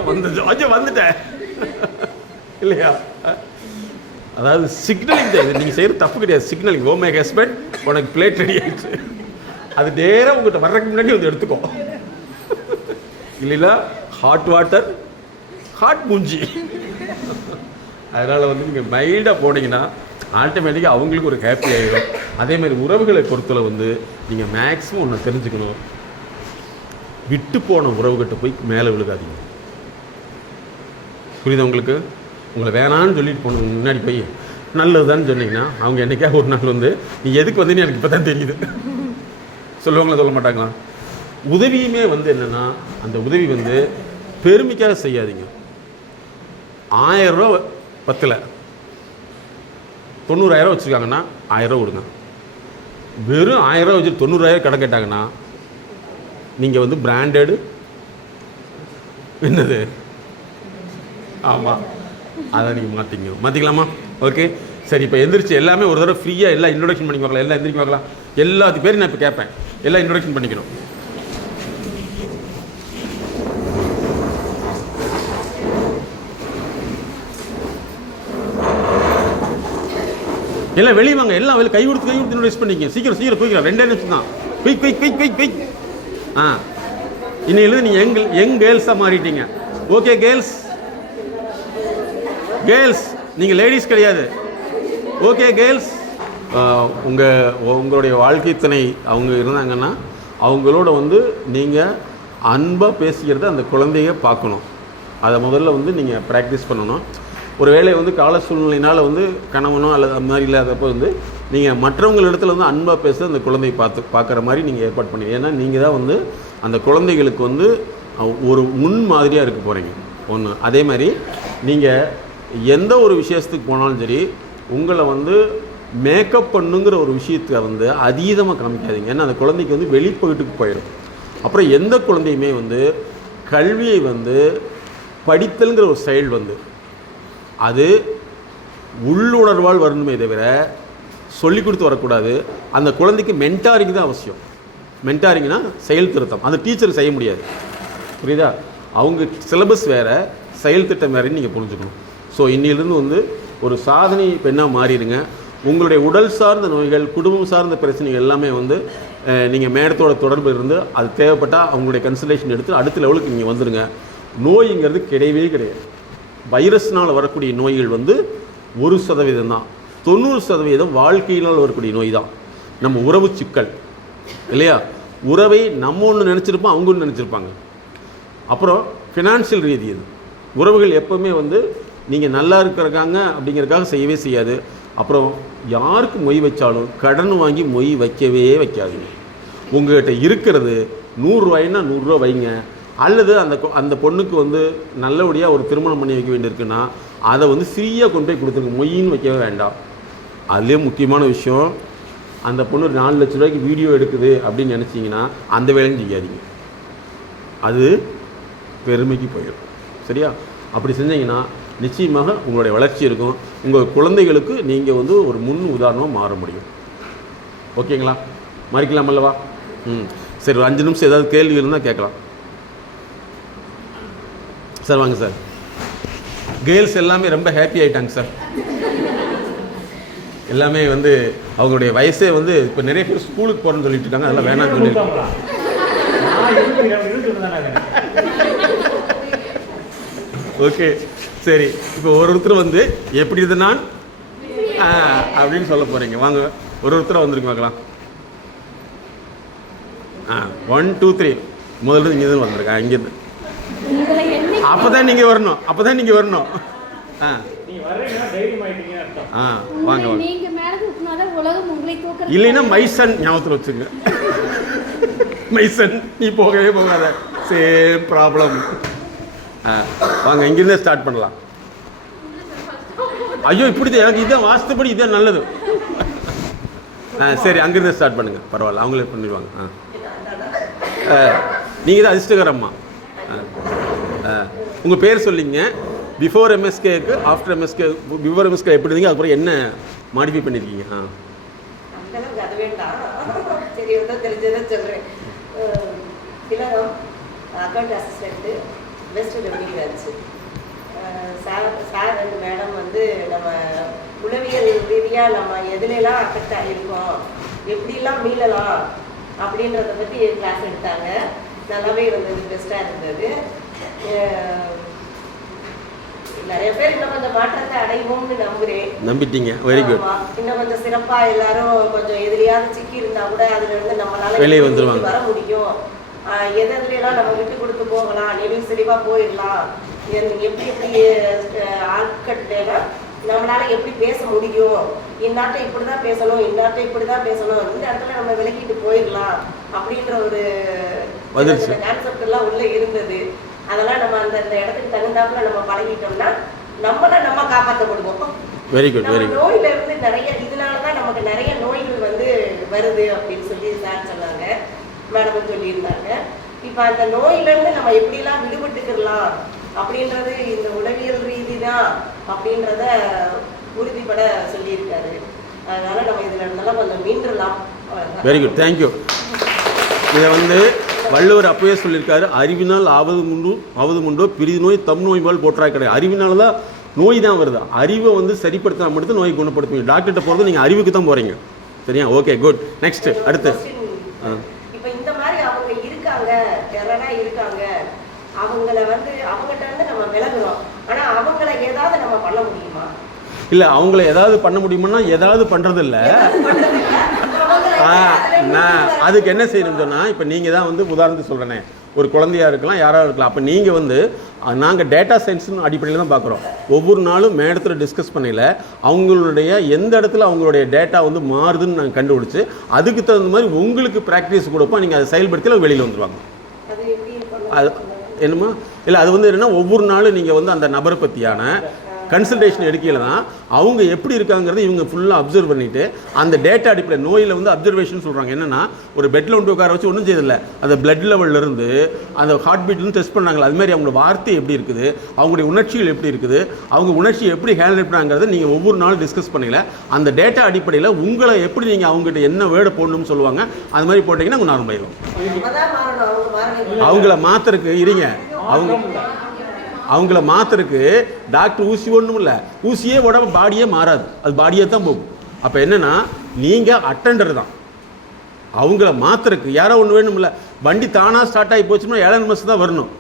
வந்துட்டேன் இல்லையா? அதாவது சிக்னலிங் தான். நீங்கள் செய்கிறது தப்பு கிடையாது, சிக்னலிங். ஓ மை ஹஸ்பண்ட் உனக்கு பிளேட் ரெடி ஆகிடுச்சு, அது நேராக உங்கள்கிட்ட வர்றதுக்கு முன்னாடி வந்து எடுத்துக்கோ. இல்லைங்களா? ஹாட் வாட்டர் ஹாட் மூஞ்சி. அதனால் வந்து நீங்கள் மைல்டாக போனீங்கன்னா ஆட்டோமேட்டிக்காக அவங்களுக்கு ஒரு ஹாப்பி ஆகிடும். அதேமாதிரி உறவுகளை பொறுத்தல வந்து நீங்கள் மேக்ஸிமம் ஒன்று தெரிஞ்சுக்கணும், விட்டு போன உறவுகிட்ட போய் மேலே விழுகாதீங்க. புரியுது உங்களுக்கு? உங்களை வேணான்னு சொல்லிட்டு போன முன்னாடி போய் நல்லதுதான்னு சொன்னீங்கன்னா அவங்க என்றைக்காக ஒரு நாள் வந்து நீ எதுக்கு வந்து எனக்கு இப்போ தான் தெரியுது சொல்லுவாங்களா சொல்ல மாட்டாங்களா? உதவியுமே வந்து என்னென்னா அந்த உதவி வந்து பெருமைக்காக செய்யாதீங்க. 1000 ரூபா பத்தில் 90,000 வச்சுருக்காங்கன்னா 1000 ரூபா கொடுங்க. வெறும் 1000 ரூபா வச்சு 90,000 கடன் கேட்டாங்கன்னா நீங்கள் வந்து பிராண்டடு என்னது? ஆமாம், அதை நீங்கள் மாற்றிக்கலாமா? ஓகே சரி. இப்போ எந்திரிச்சு எல்லாமே ஒரு தடவை ஃப்ரீயாக எல்லாம் இன்ட்ரோடக்ஷன் பண்ணிக்க பார்க்கலாம். எல்லாம் எந்திரிக்க பார்க்கலாம். எல்லாத்துக்கு பேரும் நான் இப்போ கேட்பேன். எல்லாம் இன்ட்ரோடக்ஷன் பண்ணிக்கணும். எல்லாம் வெளியே வாங்க. எல்லாம் வெளியே கை கொடுத்து இன்ட்ரோடியூஸ் பண்ணிக்க. சீக்கிரம் போய்க்கலாம். 2 நிமிஷம் தான். குயிக். இன்னையிலிருந்து நீங்கள் யங் கேர்ள்ஸாக மாறிட்டீங்க. ஓகே கேர்ள்ஸ் நீங்கள் லேடிஸ் கிடையாது. ஓகே கேர்ள்ஸ், உங்களுடைய வாழ்க்கை துணை அவங்க இருந்தாங்கன்னா அவங்களோட வந்து நீங்கள் அன்பாக பேசிக்கிறத அந்த குழந்தைய பார்க்கணும். அதை முதல்ல வந்து நீங்கள் ப்ராக்டிஸ் பண்ணணும். ஒரு வேளை வந்து கால சூழ்நிலையினால் வந்து கணவனோ அல்லது அந்த மாதிரி இல்லாதப்போ வந்து நீங்கள் மற்றவங்களிடத்துல வந்து அன்பாக பேச அந்த குழந்தையை பார்க்குற மாதிரி நீங்கள் ஏற்பாடு பண்ணுவீங்க. ஏன்னா நீங்கள் தான் வந்து அந்த குழந்தைகளுக்கு வந்து ஒரு முன் மாதிரியாக இருக்க போகிறீங்க ஒன்று. அதே மாதிரி நீங்கள் எந்த ஒரு விஷயத்துக்கு போனாலும் சரி உங்களை வந்து மேக்கப் பண்ணுங்கிற ஒரு விஷயத்தை வந்து அதீதமாக காமிக்காதீங்க. ஏன்னா அந்த குழந்தைக்கு வந்து வெளிப்பகிட்டுக்கு போயிடும். அப்புறம் எந்த குழந்தையுமே வந்து கல்வியை வந்து படித்தல்ங்கிற ஒரு செயல் வந்து அது உள்ளுணர்வால் வரணுமே தவிர சொல்லிக் கொடுத்து வரக்கூடாது. அந்த குழந்தைக்கு மென்டாரிங் தான் அவசியம். மென்டாரிங்னா செயல் திருத்தம். அந்த டீச்சர் செய்ய முடியாது. புரியுதா? அவங்க சிலபஸ் வேறு, செயல் திட்டம் வேறுன்னு நீங்கள் புரிஞ்சுக்கணும். ஸோ இன்னிலிருந்து வந்து ஒரு சாதனை பெண்ணாக மாறிடுங்க. உங்களுடைய உடல் சார்ந்த நோய்கள், குடும்பம் சார்ந்த பிரச்சனைகள் எல்லாமே வந்து நீங்கள் மேடத்தோட தொடர்பு இருந்து அது தேவைப்பட்டால் அவங்களுடைய கன்சல்டேஷன் எடுத்து அடுத்த லெவலுக்கு நீங்கள் வந்துடுங்க. நோய்ங்கிறது கிடையவே கிடையாது. வைரஸ்னால் வரக்கூடிய நோய்கள் வந்து 1% தான். 90% வாழ்க்கையினால் வரக்கூடிய நோய் தான். நம்ம உறவு சிக்கல் இல்லையா? உறவை நம்ம ஒன்று நினச்சிருப்போம், அவங்க ஒன்று நினச்சிருப்பாங்க. அப்புறம் ஃபினான்ஷியல் ரீதி இது உறவுகள் எப்போவுமே வந்து நீங்கள் நல்லா இருக்கிறக்காங்க அப்படிங்கிறதுக்காக செய்யவே செய்யாது. அப்புறம் யாருக்கு மொய் வச்சாலும் கடன் வாங்கி மொய் வைக்காதீங்க. உங்கள்கிட்ட இருக்கிறது 100 ரூபாய்னா 100 ரூபா வைங்க. அல்லது அந்த பொண்ணுக்கு வந்து நல்லபடியாக ஒரு திருமணம் பண்ணி வைக்க வேண்டியிருக்குன்னா அதை வந்து ஃப்ரீயாக கொண்டு போய் கொடுத்துருங்க. மொய்ன்னு வைக்கவே வேண்டாம். அதுலேயே முக்கியமான விஷயம், அந்த பொண்ணு 4 லட்ச ரூபாய்க்கு வீடியோ எடுக்குது அப்படின்னு நினச்சிங்கன்னா அந்த வேலையும் செய்யாதீங்க. அது பெருமைக்கு போயிடும். சரியா? அப்படி செஞ்சீங்கன்னா நிச்சயமாக உங்களுடைய வளர்ச்சி இருக்கும். உங்கள் குழந்தைகளுக்கு நீங்கள் வந்து ஒரு முன் உதாரணமாக மாற முடியும். ஓகேங்களா? மறிக்கலாம் அல்லவா? சரி, ஒரு 5 நிமிஷம் ஏதாவது கேள்வி இருந்தால் கேட்கலாம் சார். வாங்க சார். கேர்ள்ஸ் எல்லாமே ரொம்ப ஹாப்பி ஆகிட்டாங்க சார். எல்லாமே வந்து அவங்களுடைய வயசே வந்து இப்போ நிறைய பேர் ஸ்கூலுக்கு போகிறேன்னு சொல்லிட்டு இருக்காங்க. அதெல்லாம் வேணாம்னு சொல்லியிருக்காங்க. ஓகே சரி. இப்போ ஒருத்தர் வந்து எப்படி இது நான் அப்படின்னு சொல்ல போகிறீங்க. வாங்க ஒருத்தராக வந்துருக்கு பார்க்கலாம். 1 2 3 முதல்ல இங்கே தான் வந்திருக்கேன். இங்கேருந்து அப்போ தான் நீங்கள் வரணும். வாங்க இல்லைன்னா மைசன் ஞாபகத்தில் வச்சுங்க. மைசன் நீ போகவே போகாத, சேம் ப்ராப்ளம். வாங்க இங்கிருந்தே ஸ்டார்ட் பண்ணலாம். ஐயோ இப்படி எனக்கு இதான் வாஸ்துப்படி இதான் நல்லது. சரி அங்கிருந்தே ஸ்டார்ட் பண்ணுங்கள். பரவாயில்ல, அவங்களே பண்ணிடுவாங்க. நீங்கள் தான் அதிர்ஷ்டகரம்மா. உங்கள் பேர் சொல்லிங்க. பிஃபோர் எம்எஸ்கேக்கு ஆஃப்டர் எம்எஸ்கே. பிஃபோர் எம்எஸ்கே எப்படி இருந்தீங்க, அதுக்கப்புறம் என்ன மாடிஃபை பண்ணியிருக்கீங்க? அக்கௌண்ட் அசிஸ்டண்ட்டு பெஸ்ட் டெவலப்பிங் ஆச்சு. சார் ரெண்டு மேடம் வந்து நம்ம உளவியல் ரீதியாக நம்ம எதுலெல்லாம் அஃபெக்ட் ஆகியிருக்கோம், எப்படிலாம் மீளலாம் அப்படின்றத பற்றி கிளாஸ் எடுத்தாங்க. நல்லாவே இருந்தது, பெஸ்ட்டாக இருந்தது. நிறைய பேர் இன்னும் கொஞ்சம் மாற்றத்தை அடைவோம்னு நம்புகிறேன். நம்பிட்டீங்க, வெரி குட். இன்னும் கொஞ்சம் சிறப்பாக எல்லாரும் கொஞ்சம் எதிரியாவது சிக்கி இருந்தால் கூட அதுல இருந்து நம்மளால வெளியே வந்துருவாங்க, வர முடியும் எதுலாம் நம்ம விட்டு கொடுத்து போகலாம், நெளிவு செறிவாக போயிடலாம், எப்படி எப்படி ஆட்கட்டலாம் நம்மளால எப்படி பேச முடியும், இந்நாட்டை இப்படி தான் பேசணும், இந்நாட்டை இப்படி தான் பேசணும், இந்த இடத்துல நம்ம விலக்கிட்டு போயிடலாம் அப்படின்ற ஒரு கான்செப்ட் எல்லாம் உள்ள இருந்தது. அதெல்லாம் நம்ம அந்த இடத்துக்கு தகுந்தாப்புல நம்ம பழகிட்டோம்னா நம்மள நம்ம காப்பாற்றப்படுவோம். Very good, very good. நோயில இருந்து நிறைய இதனாலதான் நமக்கு நிறைய நோய்கள் வந்து வருது அப்படின்னு சொல்லி சார் சொன்னாங்க, மேடம் சொல்லியிருந்தாங்க. இப்ப அந்த நோயில இருந்து நம்ம எப்படிலாம் விடுபட்டுக்கலாம் அப்படின்றது இந்த உளவியல் ரீதி தான் அப்படின்றத உறுதிப்பட சொல்லியிருக்காரு. அதனால நம்ம இதுல இருந்தாலும் கொஞ்சம் மீண்டுலாம். Very good, thank you. இதை வந்து வள்ளுவர் அப்பவே சொல்லியிருக்காரு, அறிவினால் ஆவது உண்டோ பிரிது நோய் தம் நோய் போல் போற்றாய் கிடையாது. அறிவினால தான் நோய் தான் வருது. அறிவை வந்து சரிப்படுத்தினா மட்டும் நோயை குணப்படுத்துவீங்க. டாக்டர்கிட்ட போகிறது நீங்கள் அறிவுக்கு தான் போகிறீங்க. சரியா? Okay, good. நெக்ஸ்ட் அடுத்து. இப்போ இந்த மாதிரி அவங்க இருக்காங்க, டெரரா இருக்காங்க, அவங்கள வந்து அவங்ககிட்ட இருந்து நம்ம விலகுறோம். ஆனால் அவங்கள ஏதாவது நம்ம பண்ண முடியுமா? இல்லை, அவங்கள ஏதாவது பண்ண முடியுமான்னா ஏதாவது பண்ணுறது இல்லை. நான் அதுக்கு என்ன செய்யணும்னு சொன்னால், இப்போ நீங்கள் தான் வந்து உதாரணத்துக்கு சொல்கிறேனே, ஒரு குழந்தையாக இருக்கலாம், யாராக இருக்கலாம். அப்போ நீங்கள் வந்து நாங்கள் டேட்டா சயின்ஸ்னு அடிப்படையில் தான் பார்க்குறோம். ஒவ்வொரு நாளும் மேடத்தில் டிஸ்கஸ் பண்ணல அவங்களுடைய எந்த இடத்துல அவங்களுடைய டேட்டா வந்து மாறுதுன்னு நாங்கள் கண்டுபிடிச்சி அதுக்கு தகுந்த மாதிரி உங்களுக்கு ப்ராக்டிஸ் கொடுப்போம். நீங்கள் அதை செயல்படுத்தி வெளியில் வந்துடுவாங்க. அது என்னமா இல்லை, அது வந்து என்னென்னா ஒவ்வொரு நாளும் நீங்கள் வந்து அந்த நபரை பற்றியான கன்சல்டேஷன் எடுக்கையில் தான் அவங்க எப்படி இருக்காங்கிறத இவங்க ஃபுல்லாக அப்சர்வ் பண்ணிவிட்டு அந்த டேட்டா அடிப்படையில் நோயில் வந்து அப்சர்வேஷன் சொல்கிறாங்க. என்னென்னா ஒரு பெட்டில் ஒன்று உட்கார வச்சு ஒன்றும் செய்யதில்லை, அந்த பிளட் லெவல்லேருந்து அந்த ஹார்ட் பீட்லேருந்து டெஸ்ட் பண்ணாங்களா, அதுமாதிரி அவங்களோட வார்த்தை எப்படி இருக்குது, அவங்களுடைய உணர்ச்சிகள் எப்படி இருக்குது, அவங்க உணர்ச்சியை எப்படி ஹேண்டில் பண்ணுறாங்கிறத நீங்கள் ஒவ்வொரு நாளும் டிஸ்கஸ் பண்ணல அந்த டேட்டா அடிப்படையில் உங்களை எப்படி நீங்கள் அவங்ககிட்ட என்ன வேர்டு போடணும்னு சொல்லுவாங்க, அது மாதிரி போட்டிங்கன்னா அவங்க நார்மல் ஆயிடும். அவங்கள மாத்திரக்கு இருங்க, அவங்கள மாத்திரக்கு டாக்டர் ஊசி ஒன்றும் இல்லை, ஊசியே உடம்பு பாடியே மாறாது, அது பாடியே தான் போகும். அப்போ என்னென்னா நீங்கள் அட்டெண்டர் தான். அவங்கள மாத்திரக்கு யாரோ ஒன்று வேணும் இல்லை, வண்டி தானாக ஸ்டார்ட் ஆகி போச்சுன்னா 7 மாதம் தான் வரணும்,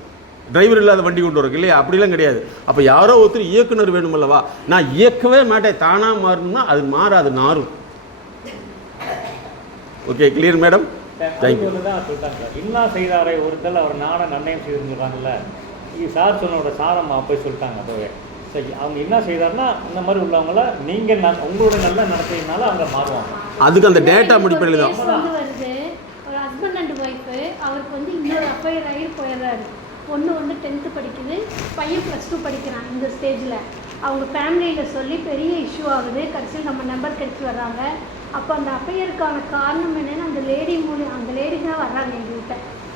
டிரைவர் இல்லாத வண்டி கொண்டு வரக்கு இல்லையா, அப்படிலாம் கிடையாது. அப்போ யாரோ ஒருத்தர் இயக்குனர் வேணும் அல்லவா, நான் இயக்கவே மாட்டேன், தானாக மாறணும்னா அது மாறாது, நாரும். Okay, clear madam? தேங்க்யூ. இன்னும் செய்தாரை ஒருத்தர் அவர் நாட நன்மையம் செய்திருந்தாங்கல்ல, சார் சொன்னோட சாரம் போய் சொல்லிட்டாங்க. அப்போவே சரி, அவங்க என்ன செய்தார்னா இந்த மாதிரி உள்ளவங்கள நீங்கள் உங்களோட நல்லா நடத்தினால அவங்க மாறுவாங்க. அதுக்கு அந்த டேட்டா அடிப்படையில் தான் வருது. ஒரு ஹஸ்பண்ட் அண்ட் ஒய்ஃபு, அவருக்கு வந்து இன்னொரு அஃபையர் ஆகி போயிடுறாரு. பொண்ணு வந்து 10th படிக்குது, பையன் +2 படிக்கிறான். இந்த ஸ்டேஜில் அவங்க ஃபேமிலியில் சொல்லி பெரிய இஷ்யூ ஆகுது. கடைசியில் நம்ம நம்பர் கிடைச்சி வர்றாங்க. அப்போ அந்த அஃபையருக்கான காரணம் என்னென்னா அந்த லேடி தான் வர்றாங்க எங்கள்கிட்ட,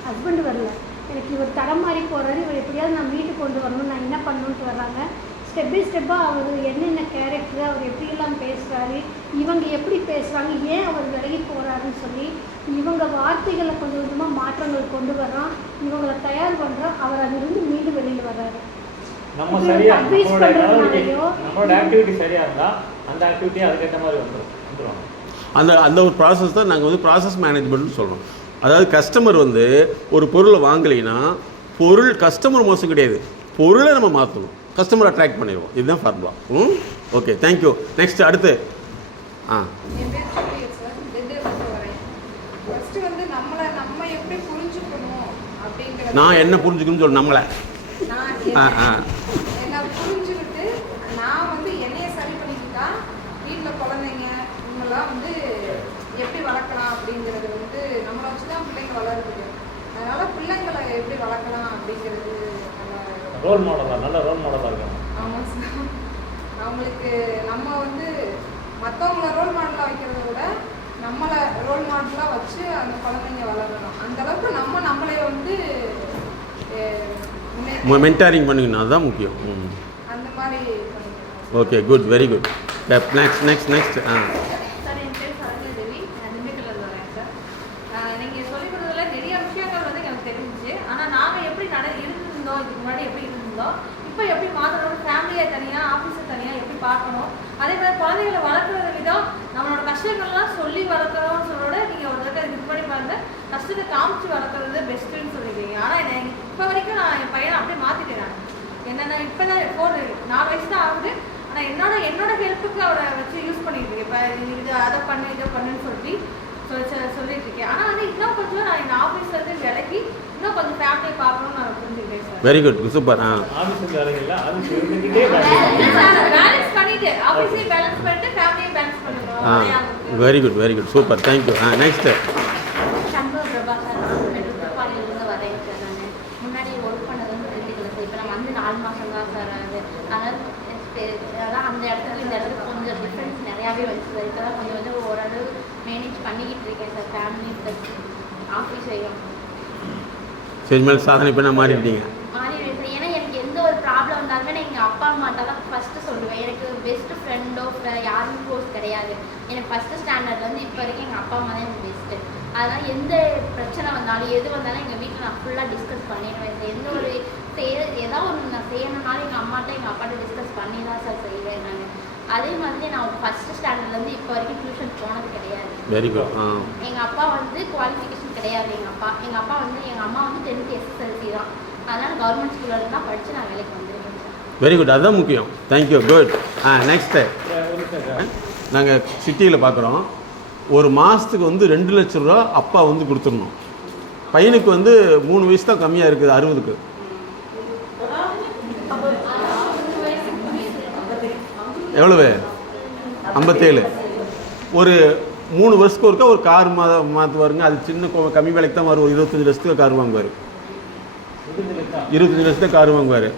ஹஸ்பண்ட் வரல. எனக்கு இவர் தடமாறி போகிறாரு, இவர் எப்படியாவது நான் வீட்டுக்கு கொண்டு வரணும், நான் என்ன பண்ணணுன்ட்டு வர்றாங்க. ஸ்டெப் பை ஸ்டெப்பாக அவர் என்னென்ன கேரக்டரு, அவர் எப்படியெல்லாம் பேசுகிறாரு, இவங்க எப்படி பேசுகிறாங்க, ஏன் அவர் விலகி போகிறாருன்னு சொல்லி இவங்க வார்த்தைகளை கொஞ்சம் கொஞ்சமாக மாற்றங்கள் கொண்டு வர்றோம், இவங்களை தயார் பண்ணுறோம். அவர் அதிலிருந்து மீண்டும் வெளியில் வர்றாரு. நம்ம சரியா நம்மளோட ஆக்டிவிட்டி சரியா இருந்தா அந்த ஆக்டிவிட்டி அதுக்கேற்ற மாதிரி வந்துடும். அந்த ஒரு ப்ராசஸ் தான் நாங்கள் வந்து ப்ராசஸ் மேனேஜ்மெண்ட்னு சொல்கிறோம். அதாவது கஸ்டமர் வந்து ஒரு பொருளை வாங்கலைன்னா கஸ்டமர் மோசம் கிடையாது, பொருளை நம்ம மாற்றணும், கஸ்டமர் அட்ராக்ட் பண்ணிடுவோம். இதுதான் ஃபார்முலா. Okay, thank you. நெக்ஸ்ட் அடுத்து. நான் என்ன புரிஞ்சுக்கணும்னு சொல்லு, நம்மளை புரிஞ்சுக்கிட்டு நான் வந்து என்னைய சரி பண்ணிக்கிட்டா வீட்டில் குழந்தைங்க இவங்கெல்லாம் வந்து எப்படி வளர்க்கலாம் அப்படிங்கிறது வந்து நம்மளை வச்சு தான் பிள்ளைங்க வளர முடியும். அதனால பிள்ளைங்களை எப்படி வளர்க்கலாம் அப்படிங்கிறது ரோல் மாடலாக, நல்ல ரோல் மாடலாக இருக்கணும். ஆமாம் சார், அவங்களுக்கு நம்ம வந்து மற்றவங்கள ரோல் மாடலாக வைக்கிறத விட நம்மளை ரோல் மாடலாக வச்சு அந்த குழந்தைங்க வளரணும். அந்தளவுக்கு நம்மளை வந்து மென்டாரிங் பண்ணிக்கணும், அதுதான் முக்கியம். அந்த மாதிரி. Okay, good, very good. Next. Sir, என் பேர் சரண்யதேவி, நான் திண்டுக்கல்ல வரேன் சார். நீங்கள் சொல்லிக் கொடுத்ததில் நிறைய விஷயங்கள் வந்து எனக்கு தெரிஞ்சிச்சு. ஆனால் நாங்கள் எப்படி இருந்திருந்தோம், இதுக்கு முன்னாடி எப்படி இருந்திருந்தோம், இப்போ எப்படி மாற்றணும், ஃபேமிலியை தனியாக ஆஃபீஸை தனியாக எப்படி பார்க்கணும், அதே மாதிரி குழந்தைகளை வளர்க்குற விதம், நம்மளோட கஷ்டங்கள்லாம் சொல்லி வளர்க்குறோம்னு சொல்கிறோட நீங்கள் ஒரு தடவை இதுக்கு முன்னாடி பாருங்கள், கஷ்டத்தை காமிச்சு வளர்க்குறது பெஸ்ட்டுன்னு சொல்லிடுறீங்க. ஆனால் இப்போ வரைக்கும் நான் என் பையனை அப்படியே மாற்றிட்டேன். நான் என்னென்ன இப்போ தான் 4 வயசு தான் ஆகுது. ஆனால் என்னோட ஹெல்ப்புக்கு அவரை வச்சு யூஸ் பண்ணிட்டு இருக்கேன். இப்போ இது அதை பண்ணு இதை பண்ணுன்னு சொல்லிட்டு இருக்கேன். ஆனால் வந்து இன்னும் கொஞ்சம் நான் என் ஆஃபீஸ்லேருந்து விலகி பழகி இன்னும் கொஞ்சம் ஃபேமிலியை பார்க்கணும்னு நான் புரிஞ்சுக்கிட்டேன் sir. Very good, super. Office வேலைகள்ல அது இருந்துக்கிட்டே பேலன்ஸ் பண்ணிட்டு ஆஃபீஸையும் பேலன்ஸ் பண்ணிட்டு ஃபேமிலியும் பேலன்ஸ் பண்ணணும். Very good, very good, super, thank you. Next Shanmuga Prabha sir, நான் திருப்பாலியிலிருந்து வரேன் சார். நான் முன்னாடி ஒர்க் பண்ணது வந்து ரெண்டுக்கில் சார். இப்போ நான் வந்து 4 மாதம் தான் சார் ஆகுது. அதனால் அதான் அந்த இடத்துக்கு இந்த இடத்துக்கு கொஞ்சம் டிஃப்ரென்ஸ் நிறையாவே வச்சு சார். இப்போ தான் கொஞ்சம் கொஞ்சம் ஓரளவு மேனேஜ் பண்ணிக்கிட்டு இருக்கேன் சார், ஃபேமிலி ப்ளஸ் ஆஃபீஸையும். சரி, மேலே சாதனை பண்ண மாறிட்டீங்க. மாறிடுவேன் சார். ஏன்னா எனக்கு எந்த ஒரு ப்ராப்ளம் வந்தாலுமே நான் எங்கள் அப்பா அம்மாட்ட தான் ஃபஸ்ட்டு சொல்லுவேன். எனக்கு பெஸ்ட் ஃப்ரெண்டோ யாரும் க்ளோஸ் கிடையாது. எனக்கு ஃபஸ்ட்டு ஸ்டாண்டர்ட்லேருந்து இப்போ வரைக்கும் எங்கள் அப்பா அம்மா தான் எனக்கு பெஸ்ட்டு. அதனால் எந்த பிரச்சனை வந்தாலும் எது வந்தாலும் எங்கள் வீட்டில் நான் ஃபுல்லாக டிஸ்கஸ் பண்ணிடுவேன் சார். எந்த ஒரு ஏதாவது ஒன்று நான் செய்யணும்னாலும் எங்கள் அம்மாட்ட எங்கள் அப்பாட்ட டிஸ்கஸ் பண்ணி தான் சார் செய்வேன் நான். அதே மாதிரி நான் ஃபஸ்ட்டு ஸ்டாண்டர்ட்லேருந்து இப்போ வரைக்கும் டியூஷன் போனது கிடையாது. Very good. எங்கள் அப்பா வந்து குவாலிஃபிகேஷன் கிடையாது. எங்கள் அப்பா வந்து எங்கள் அம்மா வந்து 10th SSLC தான். அதனால் கவர்மெண்ட் ஸ்கூலில் தான் படித்து நான் வேலைக்கு வந்திருக்கேன் சார். வெரி குட், அதுதான் முக்கியம். Thank you, good. நெக்ஸ்ட்டு நாங்கள் சிட்டியில் பார்க்குறோம். ஒரு மாதத்துக்கு வந்து 2 லட்ச ரூபா அப்பா வந்து கொடுத்துடணும். பையனுக்கு வந்து 3 வயசு தான் கம்மியாக இருக்குது 60க்கு. எவ்வளவு? 57. ஒரு 3 வருஷத்துக்கு ஒருக்கா ஒரு கார் மாற்றுவாருங்க. அது சின்ன கம்மி விலைக்கு தான் வரும். 25 லட்சத்துக்கு கார் வாங்குவார். 25 லட்சத்துக்கு கார் வாங்குவார்.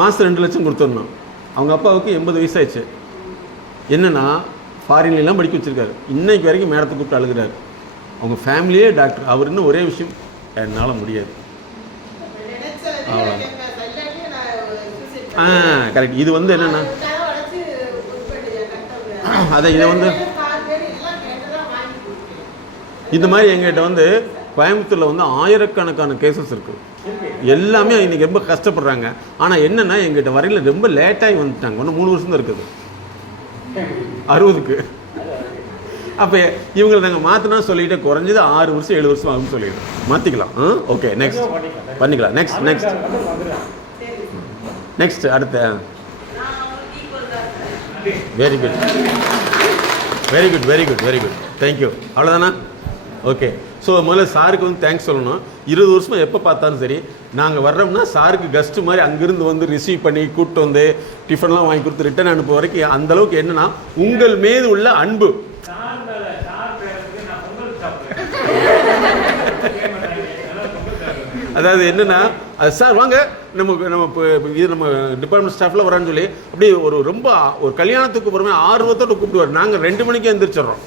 மாதம் 2 லட்சம் கொடுத்துடணும். அவங்க அப்பாவுக்கு 80 வயசாயிடுச்சு. என்னென்னா ஃபாரின்லாம் படிக்க வச்சுருக்காரு. இன்னைக்கு வரைக்கும் மேடத்தை கூப்பிட்டு அழுகிறாரு. அவங்க ஃபேமிலியே டாக்டர். அவர் இன்னும் ஒரே விஷயம், என்னால் முடியாது. கரெக்ட். இது வந்து என்னென்னா அதை இதை வந்து இந்த மாதிரி எங்கிட்ட வந்து கோயம்புத்தூரில் வந்து ஆயிரக்கணக்கான கேசஸ் இருக்குது. எல்லாமே இன்றைக்கி ரொம்ப கஷ்டப்படுறாங்க. ஆனால் என்னென்னா எங்கிட்ட வரையில் ரொம்ப லேட்டாகி வந்துட்டாங்க. ஒன்று 3 வருஷம் தான் இருக்குது 60க்கு. அப்போ இவங்களை நாங்கள் மாற்றினா சொல்லிவிட்டு குறைஞ்சது 6 வருஷம் 7 வருஷம் ஆகும்னு சொல்லிடுறோம். மாற்றிக்கலாம். ஓகே, நெக்ஸ்ட் பண்ணிக்கலாம். நெக்ஸ்ட் அடுத்த. Very good, very good, very good, very good, thank you. அவ்வளோதானா? ஓகே. ஸோ முதல்ல சாருக்கு வந்து தேங்க்ஸ் சொல்லணும். 20 வருஷமாக எப்போ பார்த்தாலும் சரி நாங்கள் வர்றோம்னா சாருக்கு கெஸ்ட்டு மாதிரி அங்கேருந்து வந்து ரிசீவ் பண்ணி கூப்பிட்டு வந்து டிஃபன்லாம் வாங்கி கொடுத்து ரிட்டர்ன் அனுப்ப வரைக்கும் அந்தளவுக்கு என்னென்னா உங்கள் மீது உள்ள அன்பு. அதாவது என்னென்னா அது சார் வாங்க நம்ம இப்போ இது நம்ம டிபார்ட்மெண்ட் ஸ்டாஃபில் வரான்னு சொல்லி அப்படியே ரொம்ப ஒரு கல்யாணத்துக்கு போகிறோமே ஆர்வத்தோடு கூப்பிடுவார். நாங்கள் 2 மணிக்கே எழுந்திரிச்சிட்றோம்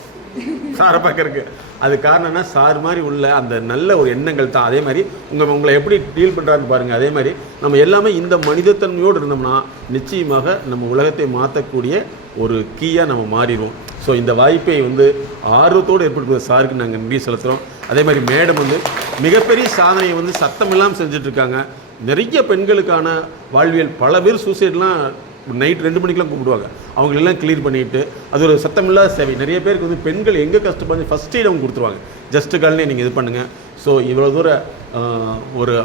சாரை பார்க்கறதுக்கு. அது காரணம்னா சார் மாதிரி உள்ள அந்த நல்ல ஒரு எண்ணங்கள் தான். அதே மாதிரி உங்களை எப்படி டீல் பண்ணுறான்னு பாருங்கள். அதே மாதிரி நம்ம எல்லாமே இந்த மனிதத்தன்மையோடு இருந்தோம்னா நிச்சயமாக நம்ம உலகத்தை மாற்றக்கூடிய ஒரு கீயாக நம்ம மாறிடுவோம். ஸோ இந்த வாய்ப்பை வந்து ஆர்வத்தோடு ஏற்படுத்துகிற சாருக்கு நாங்கள் நன்றி செலுத்துகிறோம். அதே மாதிரி மேடம் வந்து மிகப்பெரிய சாதனையை வந்து சத்தமில்லாமல் செஞ்சிட்ருக்காங்க. நிறைய பெண்களுக்கான வாழ்வியல், பல பேர் சூசைட்லாம் நைட் 2 மணிக்கெலாம் கூப்பிடுவாங்க. அவங்களெல்லாம் கிளியர் பண்ணிவிட்டு அது ஒரு சத்தமில்லாத சேவை. நிறைய பேருக்கு வந்து பெண்கள் எங்கே கஷ்டப்பட்டு ஃபஸ்ட் எய்ட் அவங்க கொடுத்துருவாங்க. ஜஸ்ட்டு கால்னே நீங்கள் இது பண்ணுங்கள். ஸோ இவ்வளோ தூரம் ஒரு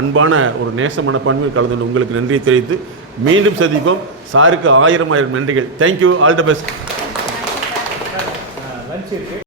அன்பான ஒரு நேச மனப்பான்மை கலந்து உங்களுக்கு நன்றி தெரிவித்து மீண்டும் சந்திப்போம். சாருக்கு 1000 நன்றிகள். Thank you, all the best.